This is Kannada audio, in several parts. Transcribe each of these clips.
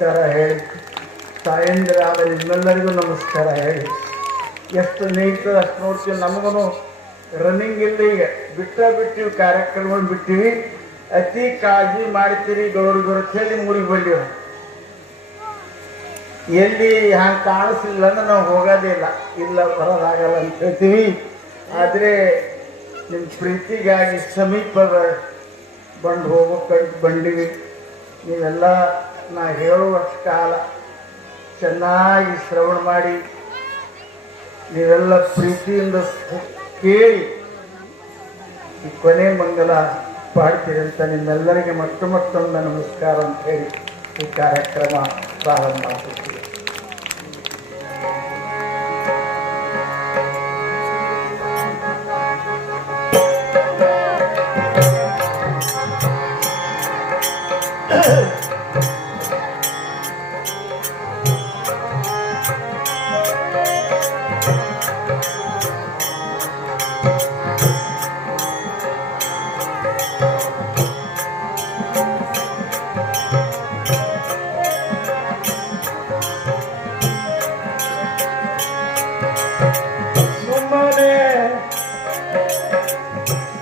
ನಮಸ್ಕಾರ ಹೇಳಿ, ತಾಯಂದಿರಾದ ನಿಮ್ಮೆಲ್ಲರಿಗೂ ನಮಸ್ಕಾರ ಹೇಳಿ. ಎಷ್ಟು ನೀಗ್ತದೆ ಅಷ್ಟು ನೋಡ್ತೀವಿ. ನಮಗೂ ರನ್ನಿಂಗ್ ಇಲ್ಲಿ ಬಿಟ್ಟಿವಿ, ಕಾರ್ಯಕ್ರಮ ಬಿಟ್ಟಿವಿ. ಅತಿ ಕಾಳಜಿ ಮಾಡ್ತೀರಿ ಗೌರಿ ಹೇಳಿ ಊರಿಗೆ ಬಂದೀವಿ. ಎಲ್ಲಿ ಹಂಗೆ ಕಾಣಿಸ್ಲಿಲ್ಲ ಅಂದ್ರೆ ನಾವು ಹೋಗೋದೇ ಇಲ್ಲ ಬರೋದಾಗಲ್ಲ ಅಂತ ಹೇಳ್ತೀವಿ. ಆದರೆ ನಿಮ್ಮ ಪ್ರೀತಿಗಾಗಿ ಸಮೀಪದ ಬಂದು ಹೋಗ್ಬೇಕಂತ ಬಂದೀವಿ. ನೀವೆಲ್ಲ ನಾ ಹೇಳುವಷ್ಟು ಕಾಲ ಚೆನ್ನಾಗಿ ಶ್ರವಣ ಮಾಡಿ ನೀವೆಲ್ಲ ಪ್ರೀತಿಯಿಂದ ಕೇಳಿ ಈ ಕೊನೆ ಮಂಗಲ ಪಾಡ್ತೀರಿ ಅಂತ ನಿಮ್ಮೆಲ್ಲರಿಗೆ ಮತ್ತೊಮ್ಮೆ ನಮಸ್ಕಾರ ಅಂತ ಹೇಳಿ ಈ ಕಾರ್ಯಕ್ರಮ ಪ್ರಾರಂಭ ಮಾಡ್ತೀವಿ.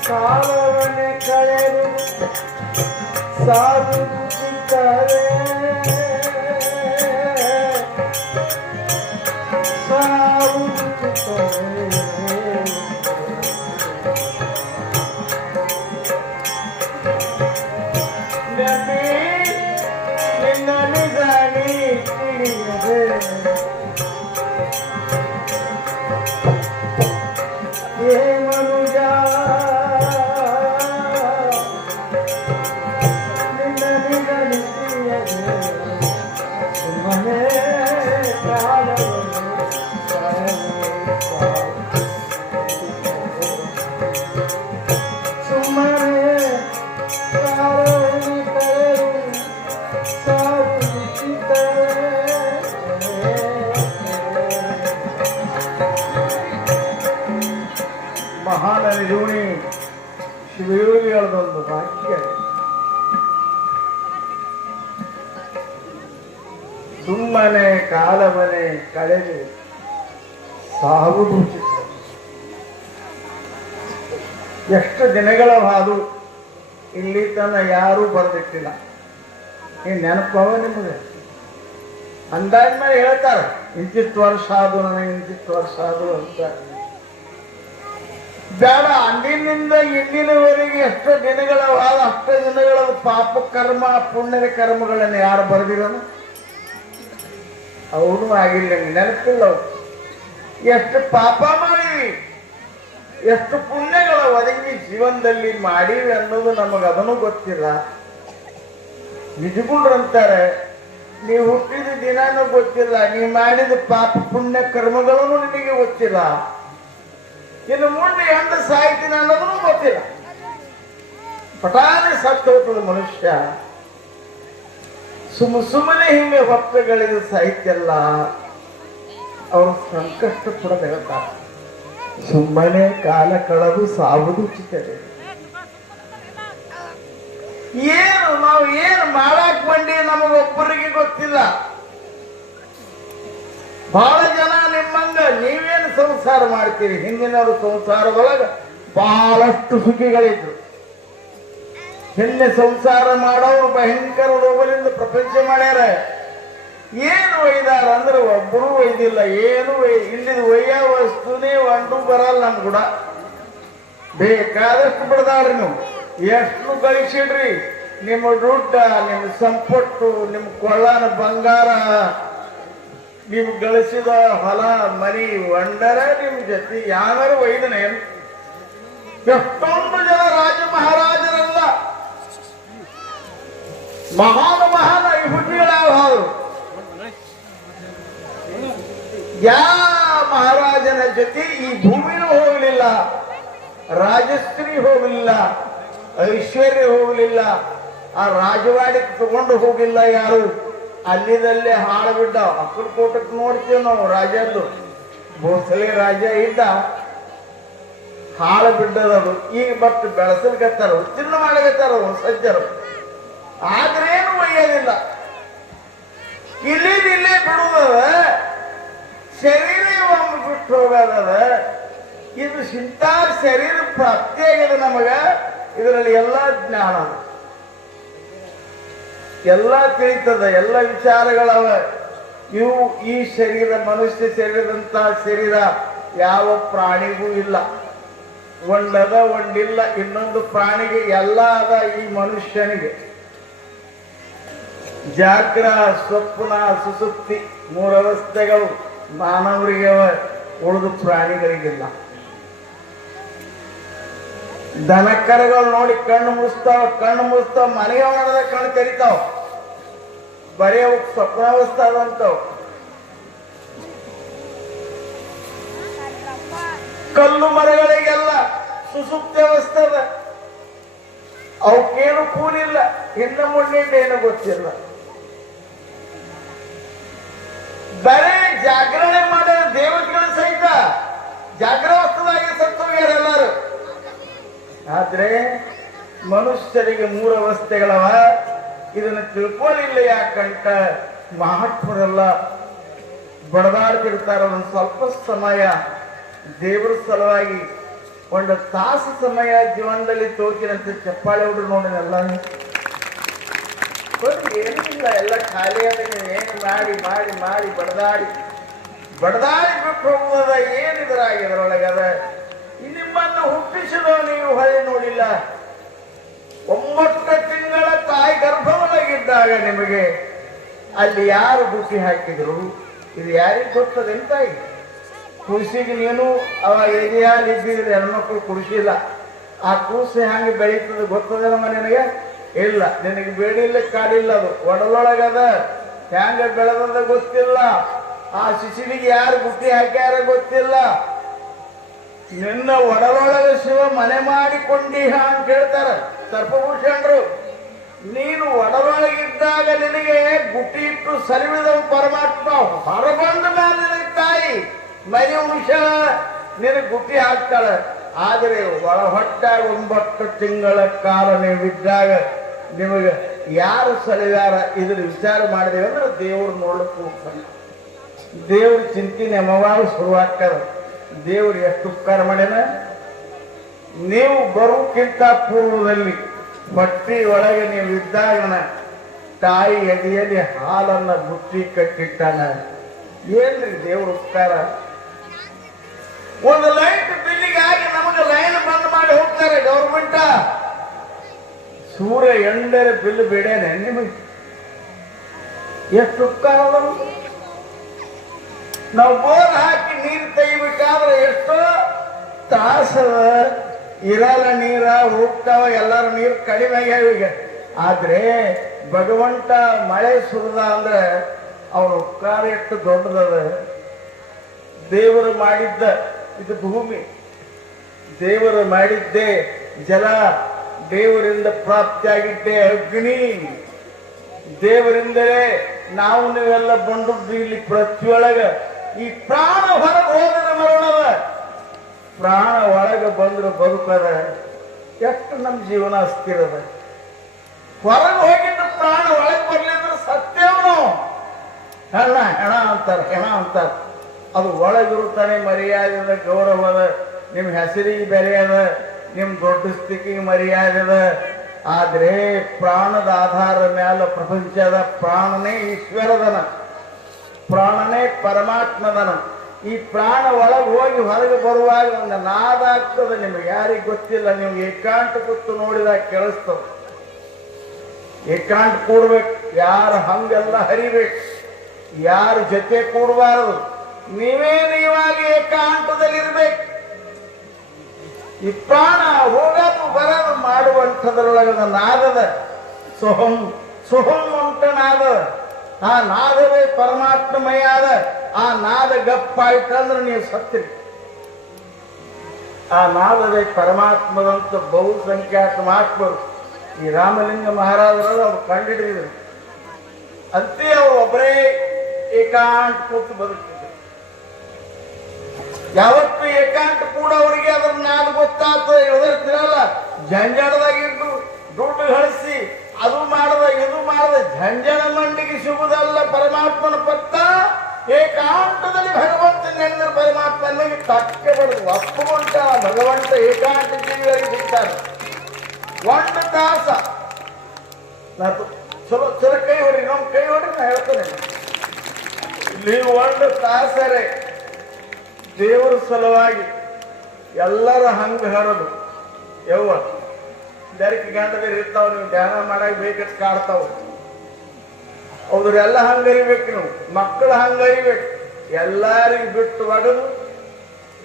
ಕಾಲವನ್ನೇ ಕಳೆದು ಸಾಗುತ್ತಿದ್ದಾರೆ, ನಿನ್ನ ನಿಧಾನಿ ತಿಳಿಯದೆ ಏ ಮನುಜ ನಿನ್ನ ನಿಧಾನಿ ತಿಳಿಯದೆ ಸುಮ್ಮನೆ ಮಹಾನರಿದೋಣಿ ಶಿವಯೋಗಿಗಳದೊಂದು ವಾಕ್ಯ. ಸುಮ್ಮನೆ ಕಾಲವನೆ ಕಳೆದು ಸಾವುದು ಚಿತ್ರ. ಎಷ್ಟು ದಿನಗಳ ಹಾದು ಇಲ್ಲಿ ತನ ಯಾರೂ ಬರೆದಿಟ್ಟಿಲ್ಲ. ಈ ನೆನಪವ ನಿಮಗೆ ಅಂದಾಜ ಮೇಲೆ ಹೇಳ್ತಾರೆ, ಇಂತಿತ್ತು ವರ್ಷ ಆದು ನನಗೆ ಇಂತಿತ್ತು ವರ್ಷ ಆದು ಅಂತ. ಬೇಡ, ಅಂದಿನಿಂದ ಇಂದಿನವರೆಗೆ ಎಷ್ಟು ದಿನಗಳ ಹಾದು ಅಷ್ಟು ದಿನಗಳ ಪಾಪ ಕರ್ಮ ಪುಣ್ಯದ ಕರ್ಮಗಳನ್ನು ಯಾರು ಬರೆದಿರೋನು ಅವನು ಆಗಿಲ್ಲ. ನೆನಪಿಲ್ಲ. ಎಷ್ಟು ಪಾಪ ಮಾಡಿವಿ, ಎಷ್ಟು ಪುಣ್ಯಗಳ ಒದಗಿ ಜೀವನದಲ್ಲಿ ಮಾಡೀವಿ ಅನ್ನೋದು ನಮಗೆ ಅದನ್ನು ಗೊತ್ತಿಲ್ಲ. ನಿಜಗುಂಡ್ರಂತಾರೆ, ನೀವು ಹುಟ್ಟಿದ ದಿನಾನೂ ಗೊತ್ತಿಲ್ಲ, ನೀವು ಮಾಡಿದ ಪಾಪ ಪುಣ್ಯ ಕರ್ಮಗಳನ್ನು ನಿಮಗೆ ಗೊತ್ತಿಲ್ಲ, ಇನ್ನು ಮುಂದೆ ಎಂದ ಸಾಯ್ತೀನಿ ಅನ್ನೋದನ್ನು ಗೊತ್ತಿಲ್ಲ. ಪಟಾನೆ ಸತ್ತು ಹೋಗ್ತದ ಮನುಷ್ಯ. ಸುಮ್ಮನೆ ಹಿಂಗೆ ಹೊತ್ತಗಳಿದ ಸಾಹಿತ್ಯಲ್ಲ, ಅವರು ಸಂಕಷ್ಟ ಪಡೆದ ಹೇಳ್ತಾರೆ. ಸುಮ್ಮನೆ ಕಾಲ ಕಳೆದು ಸಾವುದು ಚಿತ್ತದೆ. ನಾವು ಏನು ಮಾಡಾಕ್ ಬಂಡಿ ನಮಗೊಬ್ಬರಿಗೆ ಗೊತ್ತಿಲ್ಲ. ಬಹಳ ಜನ ನಿಮ್ಮಂಗ ನೀವೇನು ಸಂಸಾರ ಮಾಡ್ತೀರಿ. ಹಿಂದಿನವರು ಸಂಸಾರದೊಳಗ ಬಹಳಷ್ಟು ಸುಖಿಗಳಿದ್ರು. ಹಿಂದೆ ಸಂಸಾರ ಮಾಡೋರು ಭಯಂಕರ ರೋಗದಿಂದ ಪ್ರಪಂಚ ಮಾಡ್ಯಾರ. ಏನು ಒಯ್ದಾರ ಅಂದ್ರೆ ಒಬ್ಬರು ಒಯ್ದಿಲ್ಲ. ಏನು ಇಲ್ಲಿದ ಒಯ್ಯ ವಸ್ತುನೇ ಒಂದು ಬರಲ್ಲ. ನಮ್ ಕೂಡ ಬೇಕಾದಷ್ಟು ಬಿಡದಾಡ್ರಿ. ನೀವು ಎಷ್ಟು ಗಳಿಸಿಡ್ರಿ, ನಿಮ್ಮ ದುಡ್ಡ, ನಿಮ್ಮ ಸಂಪತ್ತು, ನಿಮ್ಮ ಕೊಳ್ಳನ ಬಂಗಾರ, ನೀವು ಗಳಿಸಿದ ಹೊಲ ಮರಿ ಒಂಡರ ನಿಮ್ಮ ಜೊತೆ ಯಾರು ಒಯ್ದನೇನು. ಎಷ್ಟೊಂದು ಜನ ರಾಜ ಮಹಾರಾಜರಲ್ಲ, ಮಹಾನ್ ವಿಭೂತಿಗಳಾದ್ರು. ಮಹಾರಾಜನ ಜೊತೆ ಈ ಭೂಮಿನೂ ಹೋಗಲಿಲ್ಲ, ರಾಜಶ್ರೀ ಹೋಗಲಿಲ್ಲ, ಐಶ್ವರ್ಯ ಹೋಗಲಿಲ್ಲ, ಆ ರಾಜವಾಡಿಗೆ ತಗೊಂಡು ಹೋಗಿಲ್ಲ ಯಾರು. ಅಲ್ಲಿದಲ್ಲೇ ಹಾಳು ಬಿದ್ದ. ಅಕ್ಕಲಕೋಟಕ್ಕೆ ನೋಡ್ತೀವಿ ನಾವು, ರಾಜದ್ದು ಭೋಸಲೆ ರಾಜ ಇದ್ದ, ಹಾಳು ಬಿದ್ದದದು. ಈಗ ಮತ್ತೆ ಬೆಳೆಸಲ್ಕತ್ತಾರ, ಉತ್ತೀರ್ಣ ಮಾಡಕತ್ತಾರ ಸಜ್ಜರು. ಆದ್ರೇನು ಒಯ್ಯೋದಿಲ್ಲ. ಇಲ್ಲೇ ಬಿಡುವುದದ, ಶರೀರ ಒಮ್ಮೆ ಬಿಟ್ಟು ಹೋಗೋದದ. ಇದು ಇಂಥ ಶರೀರ ಪ್ರಾಪ್ತಿಯಾಗಿದೆ ನಮಗ. ಇದರಲ್ಲಿ ಎಲ್ಲ ಜ್ಞಾನ, ಎಲ್ಲ ತಿಳಿತದ, ಎಲ್ಲ ವಿಚಾರಗಳವ. ಇವು ಈ ಶರೀರ, ಮನುಷ್ಯ ಶರೀರದಂತ ಶರೀರ ಯಾವ ಪ್ರಾಣಿಗೂ ಇಲ್ಲ. ಒಂದದ ಒಂದಿಲ್ಲ, ಇನ್ನೊಂದು ಪ್ರಾಣಿಗೆ ಎಲ್ಲ ಅದ. ಈ ಮನುಷ್ಯನಿಗೆ ಜಾಗ್ರ, ಸ್ವಪ್ನ, ಸುಸುಪ್ತಿ ಮೂರವಸ್ಥೆಗಳು ಮಾನವರಿಗೆ ಉಳಿದು ಪ್ರಾಣಿಗಳಿಗಿಲ್ಲ. ದನಕರಗಳು ನೋಡಿ ಕಣ್ಣು ಮುಚ್ತಾವ ಮನೆಗೆ ಮಾಡದ ಕಣ್ಣು ತೆರಿತಾವ, ಬರೀ ಅವಕ್ಕೆ ಸ್ವಪ್ನಾವಸ್ಥೆ ಅದಂತವ್. ಕಲ್ಲು ಮರಗಳಿಗೆಲ್ಲ ಸುಸುಪ್ತಿ ಅವಸ್ಥೆ ಅದ, ಅವಕ್ಕೇನು ಕೂಲಿಲ್ಲ, ಇನ್ನ ಮುನ್ನಿಂದ ಏನು ಗೊತ್ತಿಲ್ಲ. ಬರೇ ಜಾಗರಣೆ ಮಾಡಿದ ದೇವತೆಗಳು ಸಹಿತ ಜಾಗ್ರವಸ್ಥದಾಗಿ ಸತ್ತು ಹೋಗ್ಯಾರ ಎಲ್ಲಾರು. ಆದ್ರೆ ಮನುಷ್ಯರಿಗೆ ಮೂರು ಅವಸ್ಥೆಗಳವ. ಇದನ್ನು ತಿಳ್ಕೊಳ್ಳಿಲ್ಲ. ಯಾಕಂತ ಮಹಾತ್ಮರೆಲ್ಲ ಬಡದಾಡ್ತಿರ್ತಾರ. ಒಂದು ಸ್ವಲ್ಪ ಸಮಯ ದೇವರ ಸಲುವಾಗಿ ಒಂದು ತಾಸು ಸಮಯ ಜೀವನದಲ್ಲಿ ತೋಚಿನಂತೆ ಚಪ್ಪಾಳೆ ಹುಡ್ರು ನೋಡಿನೆಲ್ಲ ಏನೂ ಇಲ್ಲ, ಎಲ್ಲ ಖಾಲಿ ಆದ. ಏನು ಮಾಡಿ ಬಡದಾಡಿ ಬಿಟ್ಟು ಹೋಗುವುದ. ಏನಿದ್ರಾಗಿದ್ರೊಳಗದ ನಿಮ್ಮನ್ನು ಹುಟ್ಟಿಸಿದ ನೀವು ಹೊಳೆ ನೋಡಿಲ್ಲ. 9 ತಿಂಗಳ ತಾಯಿ ಗರ್ಭವೊಳಗಿದ್ದಾಗ ನಿಮಗೆ ಅಲ್ಲಿ ಯಾರು ಬುಸಿ ಹಾಕಿದ್ರು? ಇದು ಯಾರಿಗೆ ಗೊತ್ತದೇನು? ತಾಯಿ ಕೂಸಿಗೆ ನೀನು ಅವಾಗ ಎದೆಯಾಲಿ ಇದ್ದಿದ್ರೆ ಹೆಣ್ಮಕ್ಳು ಕುಡಿಸಿಲ್ಲ. ಆ ಕೂಸು ಹೆಂಗೆ ಬೆಳೀತದೆ ಗೊತ್ತದೇನಮ್ಮ ನಿನಗೆ? ಇಲ್ಲ, ನಿನಗೆ ಬೇಡಿಲ್ಲ ಕಾಡಿಲ್ಲ. ಅದು ಒಡಲೊಳಗದ, ಹೆಂಗ ಬೆಳೆದ ಗೊತ್ತಿಲ್ಲ. ಆ ಶಿಶುವಿಗೆ ಯಾರು ಬುಟ್ಟಿ ಹಾಕ್ಯಾರ ಗೊತ್ತಿಲ್ಲ. ನಿನ್ನ ಒಡಲೊಳಗ ಶಿವ ಮನೆ ಮಾಡಿಕೊಂಡೀಹ ಅಂತ ಹೇಳ್ತಾರ ಸರ್ಪಭೂಷಣರು. ನೀನು ಒಡಲೊಳಗಿದ್ದಾಗ ನಿನಗೆ ಬುಟ್ಟಿ ಇಟ್ಟು ಸರಿವಿದ ಪರಮಾತ್ಮ ಹೊರಬಂದ ಮೇಲೆ ನಿನಗೆ ತಾಯಿ ಮನೆ ಅಂಶ ನಿನಗೆ ಬುಟ್ಟಿ ಹಾಕ್ತಾಳೆ. ಆದರೆ ಒಳ ಹೊಟ್ಟಾಗ 9 ತಿಂಗಳ ಕಾಲ ನೀವಿದ್ದಾಗ ನಿಮಗೆ ಯಾರು ಸರಿದಾರ ಇದ್ರ ವಿಚಾರ ಮಾಡಿದೇವೆ ಅಂದ್ರೆ ದೇವ್ರು ನೋಡ್ಲಿಕ್ಕೆ ಹೋಗ್ತಾನೆ. ದೇವ್ರ ಚಿಂತನೆ ಮವಾಗ ಶುರುವಾಗ್ತಾರ. ದೇವ್ರು ಎಷ್ಟು ಉಪಕಾರ ಮಾಡ್ಯಾನ. ನೀವು ಬರೋಕ್ಕಿಂತ ಪೂರ್ವದಲ್ಲಿ ಹೊಟ್ಟಿ ಒಳಗೆ ನೀವು ಇದ್ದಾಗ ತಾಯಿ ಎದೆಯಲ್ಲಿ ಹಾಲನ್ನ ಬುತ್ತಿ ಕಟ್ಟಿಟ್ಟಾನ. ಏನ್ರಿ ದೇವ್ರ ಉಪಕಾರ? ಒಂದು ಲೈಟ್ ಬಿಲ್ಲಿಗಾಗಿ ನಮಗೆ ಲೈನ್ ಬಂದ್ ಮಾಡಿ ಹೋಗ್ತಾರೆ ಗೌರ್ಮೆಂಟ್. ಸೂರ್ಯ ಎಂಡರ ಬಿಲ್ ಬೇಡೇನೆ ನಿಮಗೆ? ಎಷ್ಟು ಉಪಕಾರ. ನಾವು ಬೋರ್ ಹಾಕಿ ನೀರು ತೆಗಿಬೇಕಾದ್ರೆ ಎಷ್ಟೋ ತಾಸದ ಇರಲ್ಲ, ನೀರ ಹೋಗ್ತಾವ, ಎಲ್ಲರೂ ನೀರು ಕಡಿಮೆ ಆಗ್ಯಾವ ಈಗ. ಆದ್ರೆ ಭಗವಂತ ಮಳೆ ಸುರಿದ ಅಂದ್ರೆ ಅವ್ರ ಉಪಕಾರ ಎಷ್ಟು ದೊಡ್ಡದದ. ದೇವರು ಮಾಡಿದ್ದ ಇದು ಭೂಮಿ, ದೇವರು ಮಾಡಿದ್ದೇ ಜಲ, ದೇವರಿಂದ ಪ್ರಾಪ್ತಿಯಾಗಿದ್ದೇ ಅಗ್ನಿ, ದೇವರಿಂದಲೇ ನಾವು ನೀವೆಲ್ಲ ಬಂದದ್ದು. ಇಲ್ಲಿ ಪ್ರತಿಯೊಳಗ ಈ ಪ್ರಾಣ ಹೊರಗೆ ಹೋದ್ರೆ ಮರಣದ, ಪ್ರಾಣ ಒಳಗೆ ಬಂದ್ರೆ ಬದುಕದ. ಎಷ್ಟು ನಮ್ಮ ಜೀವನ ಅಸ್ಥಿರದ. ಹೊರಗೆ ಹೋಗಿದ್ದ ಪ್ರಾಣ ಒಳಗೆ ಬರ್ಲಿದ್ರೆ ಸತ್ಯವನು ಹೆಣ ಅಂತಾರ. ಅದು ಒಳಗಿರುತ್ತಾನೆ ಮರ್ಯಾದೆದ, ಗೌರವದ, ನಿಮ್ಮ ಹೆಸರಿಗೆ ಬೆಲೆ ಅದ, ನಿಮ್ಮ ದೊಡ್ಡ ಸ್ಥಿತಿಗೆ ಮರ್ಯಾದೆ ಅದ. ಆದ್ರೆ ಪ್ರಾಣದ ಆಧಾರ ಮ್ಯಾಲ ಪ್ರಪಂಚದ ಪ್ರಾಣನೇ ಈಶ್ವರದನ, ಪ್ರಾಣನೇ ಪರಮಾತ್ಮದನ. ಈ ಪ್ರಾಣ ಒಳಗೆ ಹೋಗಿ ಹೊರಗೆ ಬರುವಾಗ ಒಂದು ನಾದ ಆಗ್ತದೆ. ನಿಮಗೆ ಯಾರಿಗೆ ಗೊತ್ತಿಲ್ಲ, ನೀವು ಏಕಾಂತ ಕೂತು ನೋಡಿದಾಗ ಕೇಳಿಸ್ತದೆ. ಏಕಾಂತ ಕೂಡ್ಬೇಕು, ಯಾರು ಹಂಗೆಲ್ಲ ಹರಿಬೇಕು, ಯಾರ ಜೊತೆ ಕೂಡಬಾರದು. ನೀವಾಗಿ ಏಕಾಂತದಲ್ಲಿರ್ಬೇಕು. ಈ ಪ್ರಾಣ ಹೋಗೋದು ಬರೋದು ಮಾಡುವಂಥದ್ರೊಳಗದ ನಾದದ ಸುಹಂ ಅಂತ ನಾದದ. ಆ ನಾದವೇ ಪರಮಾತ್ಮಮಯ ಆದ. ಆ ನಾದ ಗಪ್ಪಾಯ್ತಂದ್ರೆ ನೀವು ಸತ್ರಿ. ಆ ನಾದವೇ ಪರಮಾತ್ಮದಂತ ಬಹುಸಂಖ್ಯಾತ ಮಹಾತ್ಮರು ಈ ರಾಮಲಿಂಗ ಮಹಾರಾಜರು ಅವ್ರು ಕಂಡಿಡಿದ್ರು. ಅಂತೆ ಅವರು ಒಬ್ಬರೇ ಏಕಾಂತ ಕೂತು ಬದುಕಿದ್ರು. ಯಾವತ್ತು ಏಕಾಂತ ಕೂಡ ಅವರಿಗೆ ಅದ್ರ ನಾದ ಗೊತ್ತಾಗ್ತದೆ. ಎದುರ್ತಿರಲ್ಲ, ಜಂಜಾಟದಾಗಿದ್ದು ದುಡ್ಡು ಗಳಿಸಿ ಅದು ಮಾಡದ ಇದು ಮಾಡದ. ಜಂಜನ ಮಂಡಿಗೆ ಸಿಗುವುದಲ್ಲ ಪರಮಾತ್ಮ ಪರಮಾತ್ಮನ ಭಕ್ತ ಏಕಾಂತದಲ್ಲಿ ಭಗವಂತ ನೆನೆದರೆ ಪರಮಾತ್ಮನಿಗೆ ತಕ್ಕೆ ಬರುದು ಒಪ್ಪುಗೊಂಡ ಭಗವಂತ ಏಕಾಂತ ಜೀವಿಗಳಿಗೆ ಸಿಗ್ತಾನೆ. ಒಂದು ತಾಸ ಚಲೋ ಚಲೋ ಕೈ ಹೊಡಿ, ನಮ್ಮ ಕೈ ಹೊಡಿ ನಾ ಹೇಳ್ತೇನೆ. ಇಲ್ಲಿ ಒಂದು ತಾಸರೆ ದೇವರ ಸಲುವಾಗಿ ಎಲ್ಲರ ಹಂಗ ಹರದು ಯವ್ವ ಬೆರಕೆ ಗಂಡದಲ್ಲಿ ಇರ್ತಾವ, ನೀವು ಧ್ಯಾನ ಮಾಡಕ್ ಬೇಕಂತ ಕಾಡ್ತಾವ. ಅವ್ರೆಲ್ಲ ಹಂಗರಿಬೇಕು, ನೀವು ಮಕ್ಕಳು ಹಂಗರಿಬೇಕು. ಎಲ್ಲರಿಗೂ ಬಿಟ್ಟು ಒಗದು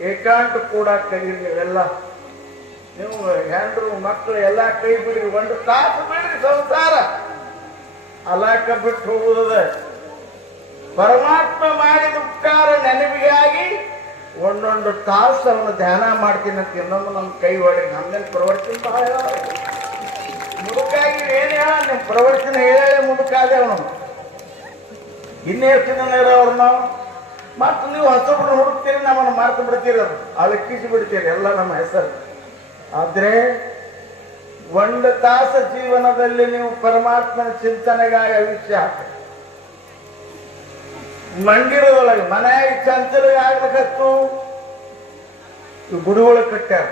ಏಕಾಂತ ಕೂಡ ಕೈ ನೀವೆಲ್ಲ ನೀವು ಹೆಂಡ್ರು ಮಕ್ಕಳು ಎಲ್ಲ ಕೈ ಬಿಡ್ರಿ, ಒಂದು ತಾಸು ಬಿಡ್ರಿ. ಸಂಸಾರ ಅಲಾಕ ಬಿಟ್ಟು ಹೋಗುವುದ ಪರಮಾತ್ಮ ಮಾಡಿದ ಉಪಕಾರ ನೆನಪಿಗಾಗಿ ಒಂದೊಂದು ತಾಸು ಅವನು ಧ್ಯಾನ ಮಾಡ್ತೀನಿ ಅಂತ ಇನ್ನೊಂದು ನಮ್ಮ ಕೈ ಹೊಡಿ. ನಮ್ದೇನು ಪ್ರವಚನ ಬಹಳ ಮುದುಕಾಗಿ ಏನ್ ಹೇಳ, ನಿಮ್ಮ ಪ್ರವಚನ ಹೇಳೇ ಮುದುಕಾದೆ ಅವನು. ಇನ್ನೆಷ್ಟು ಜನ ಇರೋರು ನಾವು ಮತ್ತು ನೀವು ಹೊಸಬ್ರು ಹುಡುಕ್ತೀರಿ, ನಮ್ಮನ್ನು ಮಾರ್ತು ಬಿಡ್ತೀರಿ, ಅದು ಅಳಕಿಸಿ ಬಿಡ್ತೀರಿ ಎಲ್ಲ ನಮ್ಮ ಹೆಸರು. ಆದ್ರೆ ಒಂದು ತಾಸ ಜೀವನದಲ್ಲಿ ನೀವು ಪರಮಾತ್ಮನ ಚಿಂತನೆಗಾಗಿ ವಿಷಯ ಹಾಕಿ ಮಂದಿರದೊಳಗೆ ಮನೆಯಾಗ ಚಂಚಲಿಗೆ ಆಗ್ಬೇಕತ್ತು. ಗುಡಿಗಳು ಕಟ್ಟ್ಯಾರ.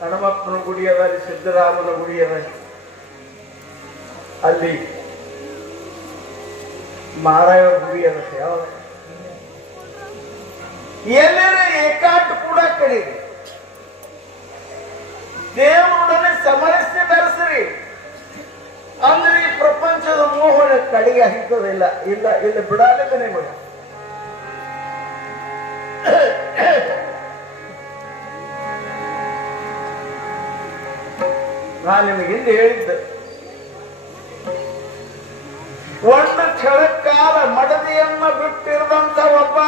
ಹನುಮಪ್ಪನ ಗುಡಿ ಅದ, ಸಿದ್ದರಾಮನ ಗುಡಿ ಅದ, ಅಲ್ಲಿ ಮಾರಾಯವ್ರ ಗುಡಿ ಅದ. ಯಾವ ಎಲ್ಲರ ಏಕಾಂತ ಕೂಡ ಕರೀರಿ, ದೇವರೊಡನೆ ಸಮರಸ್ಯ ಬೆರೆಸ್ರಿ. ಅಂದ್ರೆ ಈ ಪ್ರಪಂಚದ ಮೋಹನ ಕಡೆಗೆ ಹಿಡಿಸೋದಿಲ್ಲ. ಇಲ್ಲ ಇಲ್ಲಿ ಬಿಡಾಲಿಕ್ಕೆ ನಿಮಗೆ ನಾನು ನಿಮಗೆ ಹಿಂದೆ ಹೇಳಿದ್ದೆ, ಒಂದು ಕ್ಷಣಕಾಲ ಮಡದಿಯನ್ನ ಬಿಟ್ಟಿರದಂತ ಒಬ್ಬ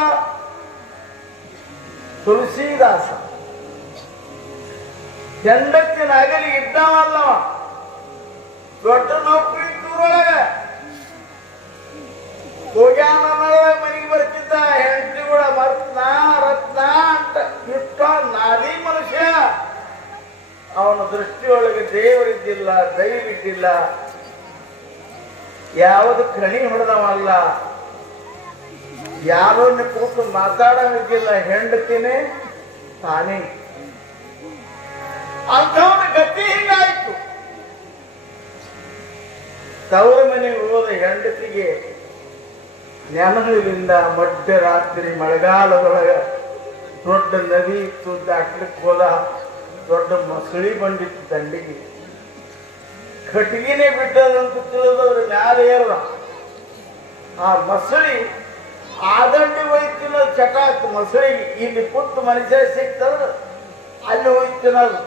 ತುಳಸಿದಾಸ ಹೆಂಡತಿನ ಅಗಲಿ ಇದ್ದವಲ್ಲ, ದೊಡ್ಡ ನೌಕರಿ ದೂರೊಳಗ ಹೋಗ್ಯಾನ ಮನೆಗೆ ಬರ್ತಿದ್ದ. ಹೆಂಡತಿ ಕೂಡ ಮರ್ತ್ನ ರತ್ನ ಅಂತ ಇಷ್ಟ ನಾದಿ ಮನುಷ್ಯ. ಅವನ ದೃಷ್ಟಿಯೊಳಗೆ ದೇವರಿದ್ದಿಲ್ಲ, ದೈವಿದ್ದಿಲ್ಲ, ಯಾವುದು ಕಣಿ ಹೊಡೆದವಲ್ಲ, ಯಾರೋ ಕೂತು ಮಾತಾಡೋದಿಲ್ಲ. ಹೆಂಡತಿನೇ ತಾನೇ. ಅಂಥವನ ಗತಿ ಹಿಂಗಾಯ್ತು. ತವರ ಮನೆಗೆ ಹೋದ ಹೆಂಡತಿಗೆ ನೆನಹುವಿಂದ ಮಧ್ಯರಾತ್ರಿ ಮಳೆಗಾಲದೊಳಗ ದೊಡ್ಡ ನದಿ ಇತ್ತು, ದಾಟ್ಲಿಕ್ಕೆ ಹೋದ. ದೊಡ್ಡ ಮಸಳಿ ಬಂದಿತ್ತು ದಂಡಿಗೆ, ಕಟ್ಟಿಗೆನೆ ಬಿಟ್ಟದಂತ ತಿಳಿದವ್ರ ಮ್ಯಾಲ ಏರ್ದ. ಆ ಮಸಳಿ ಆ ದಂಡಿ ಹೋಯ್ತಿನ ಚಟ ಆಯ್ತು ಮಸಳಿಗೆ. ಇಲ್ಲಿ ಪುಟ್ಟು ಮನುಷ್ಯ ಸಿಕ್ತಂದ್ರ ಅಲ್ಲಿ ಹೋಯ್ತಿನದು.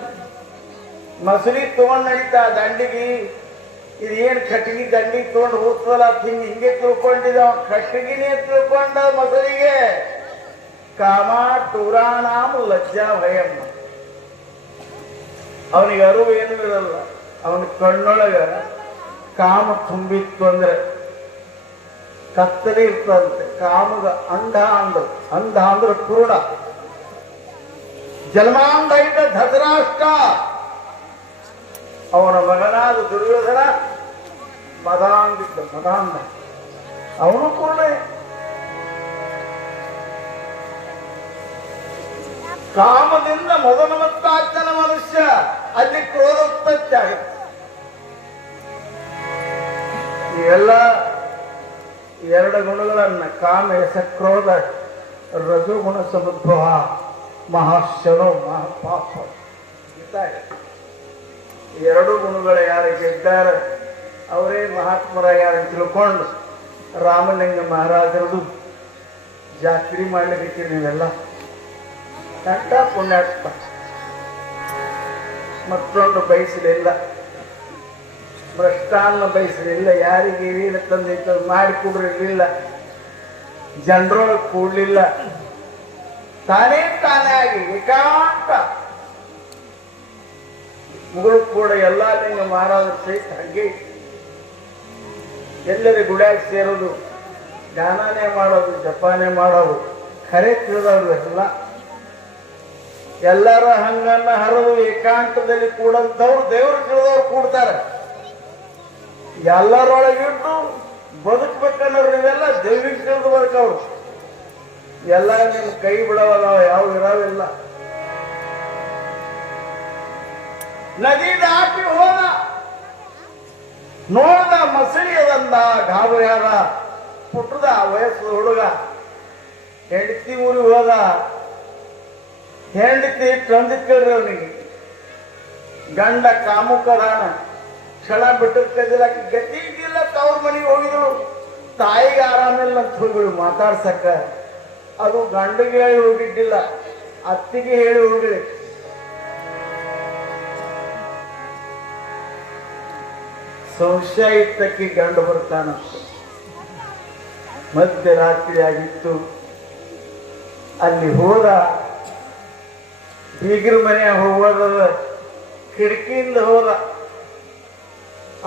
ಮಸಳಿ ತಗೊಂಡ್ ನಡೀತಾ ದಂಡಿಗೆ. ಇದೇನು ಕಟ್ಟಿಗೆ ದಂಡಿಗೆ ತಗೊಂಡು ಹೋಗ್ತದಲ್ಲ, ಹಿಂಗೆ ತಿಳ್ಕೊಂಡಿದ್ದ. ಕಟ್ಟಿಗೆನೇ ತಿಳ್ಕೊಂಡ ಮಸಳಿಗೆ. ಕಾಮ ಟೂರಾಣಾಮ ಲಜ್ಜಾ ಭಯಮ್ಮ. ಅವನಿಗೆ ಅರಿವು ಏನೂ ಇರಲ್ಲ. ಅವನ ಕಣ್ಣೊಳಗ ಕಾಮ ತುಂಬಿತ್ತು ಅಂದ್ರೆ ಕತ್ತಲೆ ಇರ್ತದಂತೆ. ಕಾಮಗ ಅಂಧ ಅಂದ್ರೆ ಪೂರ್ಣ. ಜನ್ಮಾಂಧ ಇದ್ದ ಧೃತರಾಷ್ಟ್ರ, ಅವನ ಮಗನಾದ ದುರ್ಯೋಧನ ಮದಾಂಧ, ಅವನು ಪೂರ್ಣ. ಕಾಮದಿಂದ ಮೊದಲಮತ್ತಾಗ್ತಾನ ಮನುಷ್ಯ, ಅಲ್ಲಿ ಕ್ರೋಧ ಉತ್ಪತ್ತಿ ಆಗುತ್ತೆ. ಇವೆಲ್ಲ ಎರಡು ಗುಣಗಳನ್ನ ಕಾಮ ಕ್ರೋಧ ರಜೋಗುಣ ಸಮುದ್ಭವ ಮಹಾಶನೋ ಮಹಾಪಾಪ. ಎರಡು ಗುಣಗಳು ಯಾರು ಗೆದ್ದಾರೆ ಅವರೇ ಮಹಾತ್ಮರ ಯಾರನ್ನು ತಿಳ್ಕೊಂಡು ರಾಮಲಿಂಗ ಮಹಾರಾಜರದು ಜಾತ್ರೆ ಮಾಡ್ಲಿಕ್ಕೆ ನೀವೆಲ್ಲ ಕಂಠ ಪುಣ್ಯಾತ್ಮ. ಮತ್ತೊಂದು ಬಯಸಲಿಲ್ಲ, ಭ್ರಷ್ಟಾನ್ನ ಬಯಸಲಿಲ್ಲ, ಯಾರಿಗೆ ವೀರ ತಂದಿತ್ತು ಮಾಡಿಕೊಡ್ರಿರ್ಲಿಲ್ಲ, ಜನರೊಳಗೆ ಕೂಡ್ಲಿಲ್ಲ. ತಾನೇ ಆಗಿ ಏಕಾಂತ ಮುಗಳು ಕೂಡ ಎಲ್ಲ ಲಿಂಗ ಮಹಾರಾಜರ ಸಹಿತ ಹಾಗೆ ಎಲ್ಲರ ಗುಡಿಯಾಗಿ ಸೇರೋದು, ಧ್ಯಾನನೇ ಮಾಡೋದು, ಜಪಾನೇ ಮಾಡೋದು, ಖರೆ ತಿಳಿದವ್ರು ಎಲ್ಲ. ಎಲ್ಲರ ಹಂಗನ್ನ ಹರಿದು ಏಕಾಂತದಲ್ಲಿ ಕೂಡಂತವ್ರು ದೇವರು ತಿಳಿದವ್ರು ಕೂಡ್ತಾರೆ. ಎಲ್ಲರೊಳಗಿಟ್ಟು ಬದುಕ್ಬೇಕನ್ನೋರು ನೀವೆಲ್ಲ ದೈವಿಕ ತಿಳಿದು ಬದುಕವ್ರು ಎಲ್ಲ ನಿಮ್ ಕೈ ಬಿಡವಲ್ಲ, ಯಾವ ಇರಾವಿಲ್ಲ. ನದಿ ದಾಟಿ ಹೋದ, ನೋಡ್ದ ಮಸಳಿ ಅದಂದ, ಗಾಬರಿ ಆದ. ಪುಟ್ಟದ ವಯಸ್ಸು ಹುಡುಗ ಹೆಂಡತಿ ಊರಿಗೆ ಹೋದ. ಹೆಂಡತಿ ತಂದಿಕ್ಕಳ್ರಿ ಅವನಿಗೆ, ಗಂಡ ಕಾಮುಕದಾನ, ಕ್ಷಣ ಬಿಟ್ಟು ಕದಿಲಾಕಿ ಗತಿ ಇದ್ದಿಲ್ಲ. ತವ್ರ ಮನೆಗೆ ಹೋಗಿದ್ರು, ತಾಯಿಗೆ ಆರಾಮಿಲ್ಲ ಅಂತ ಹೋಗಿಳು ಮಾತಾಡ್ಸಕ್ಕ. ಅದು ಗಂಡಿಗೆ ಹೇಳಿ ಹೋಗಿದ್ದಿಲ್ಲ, ಅತ್ತಿಗೆ ಹೇಳಿ ಹೋಗಿಳಿ. ಸಂಶಯ ಇತ್ತಕ್ಕೆ ಗಂಡು ಬರ್ತಾನ. ಮಧ್ಯರಾತ್ರಿ ಆಗಿತ್ತು. ಅಲ್ಲಿ ಹೋದ, ಬೀಗರ ಮನೆ ಹೋಗೋದ, ಕಿಟಕಿಯಿಂದ ಹೋದ.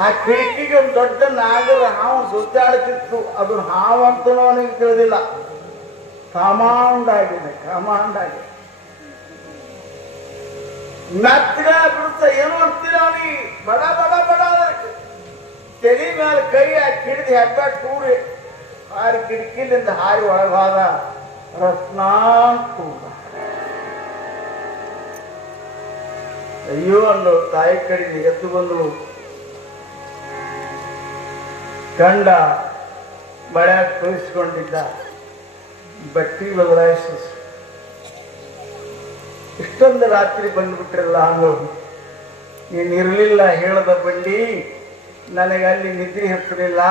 ಆ ಕಿಟಕಿಗೆ ಒಂದು ದೊಡ್ಡ ನಾಗರ ಹಾವು ಸುತ್ತಾಡ್ತಿತ್ತು. ಅದು ಹಾವು ಅಂತನೂ ಅವನಿಗೆ ತಿಳಿದಿಲ್ಲ. ಕಾಮಾಂಡಾಗಿದೆ, ಕಾಮಾಂಡಾಗಿದೆ. ಮೆತ್ತಗ ಬಿಡುತ್ತ ಏನು ಅಂತೀರ ಅವನಿಗೆ, ಬಡ ಬಡ ಬಡ ತೆಲಿ ಮೇಲೆ ಕೈ ಹಾಕಿ ಹಿಡಿದು ಹೆಬ್ಬ ಕೂಡಿ ಹಾರಿ ಕಿಟಕಿಲಿಂದ ಹಾರಿ ಒಳಗಾದ. ರತ್ನಾಂಕೂಡ ಅಯ್ಯೋ ಅಂದು ತಾಯಿ ಕಡೆಗೆ ಎದ್ದು ಬಂದು ಗಂಡ ಬಳ್ಯಾಗ ತೋರಿಸ್ಕೊಂಡಿದ್ದ, ಬಟ್ಟಿ ಬದಲಾಯಿಸ. ಇಷ್ಟೊಂದು ರಾತ್ರಿ ಬಂದ್ಬಿಟ್ರಲ್ಲ ಅಂದು, ನೀನಿರ್ಲಿಲ್ಲ ಹೇಳದ ಬಂಡಿ, ನನಗೆ ಅಲ್ಲಿ ನಿದ್ರೆ ಹತ್ತಲಿಲ್ಲ,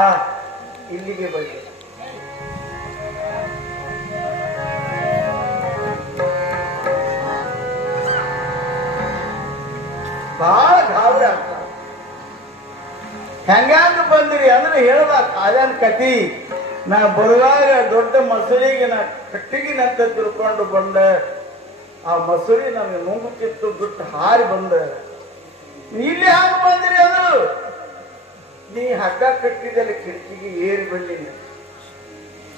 ಇಲ್ಲಿಗೆ ಬಂದೆ. ಬಹಳ ಗಾಬರಿ ಆಗ್ತ. ಹೆಂಗ ಬಂದಿರಿ ಅಂದ್ರೆ ಹೇಳದ ಕಾಲ್ಯಾನ ಕತಿ. ನಾ ಬರುವಾಗ ದೊಡ್ಡ ಮಸೂರಿಗೆ ನಾ ಕಟ್ಟಿಗಿನಂತ ತಿಳ್ಕೊಂಡು ಬಂದೆ. ಆ ಮಸೂರಿ ನನಗೆ ನುಂಗುತ್ತಿತ್ತು, ಬಿಟ್ಟು ಹಾರಿ ಬಂದೆ. ಇಲ್ಲಿ ಹ್ಯಾಂಗ ಬಂದಿರಿ ಅಂದ್ರು, ನೀ ಹಗ್ಗ ಕಟ್ಟಿದಲ್ಲಿ ಕಿಟಕಿಗೆ ಏರಿ ಬಂದಿನಿ.